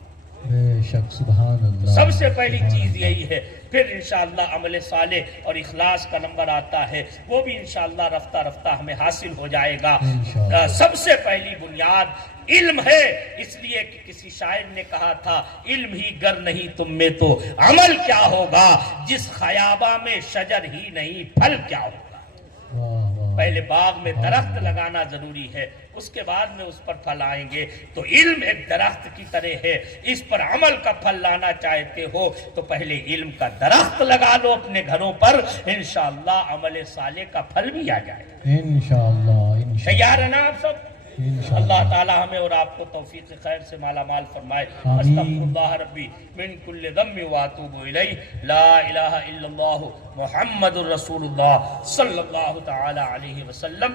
بے شک، سبحان اللہ۔ سب سے پہلی چیز یہی ہے، پھر انشاءاللہ عمل صالح اور اخلاص کا نمبر آتا ہے، وہ بھی انشاءاللہ رفتہ رفتہ ہمیں حاصل ہو جائے گا۔ انشاءاللہ۔ سب سے پہلی بنیاد علم ہے، اس لیے کہ کسی شاعر نے کہا تھا علم ہی گر نہیں تم میں تو عمل کیا ہوگا، جس خیابہ میں شجر ہی نہیں پھل کیا ہوگا۔ پہلے باغ میں درخت لگانا ضروری ہے، اس کے بعد میں اس پر پھل آئیں گے۔ تو علم ایک درخت کی طرح ہے، اس پر عمل کا پھل لانا چاہتے ہو تو پہلے علم کا درخت لگا لو اپنے گھروں پر، انشاءاللہ عمل صالح کا پھل بھی آ جائے گا۔ انشاءاللہ۔ تیار ہے نا آپ سب؟ انشاءاللہ۔ اللہ تعالی ہمیں اور آپ کو توفیق خیر سے مالا مال فرمائے۔ آمین۔ استغفر اللہ ربی من کل ذنب واتوب الیہ، لا الہ الا اللہ محمد الرسول اللہ صلی اللہ تعالی علیہ وسلم۔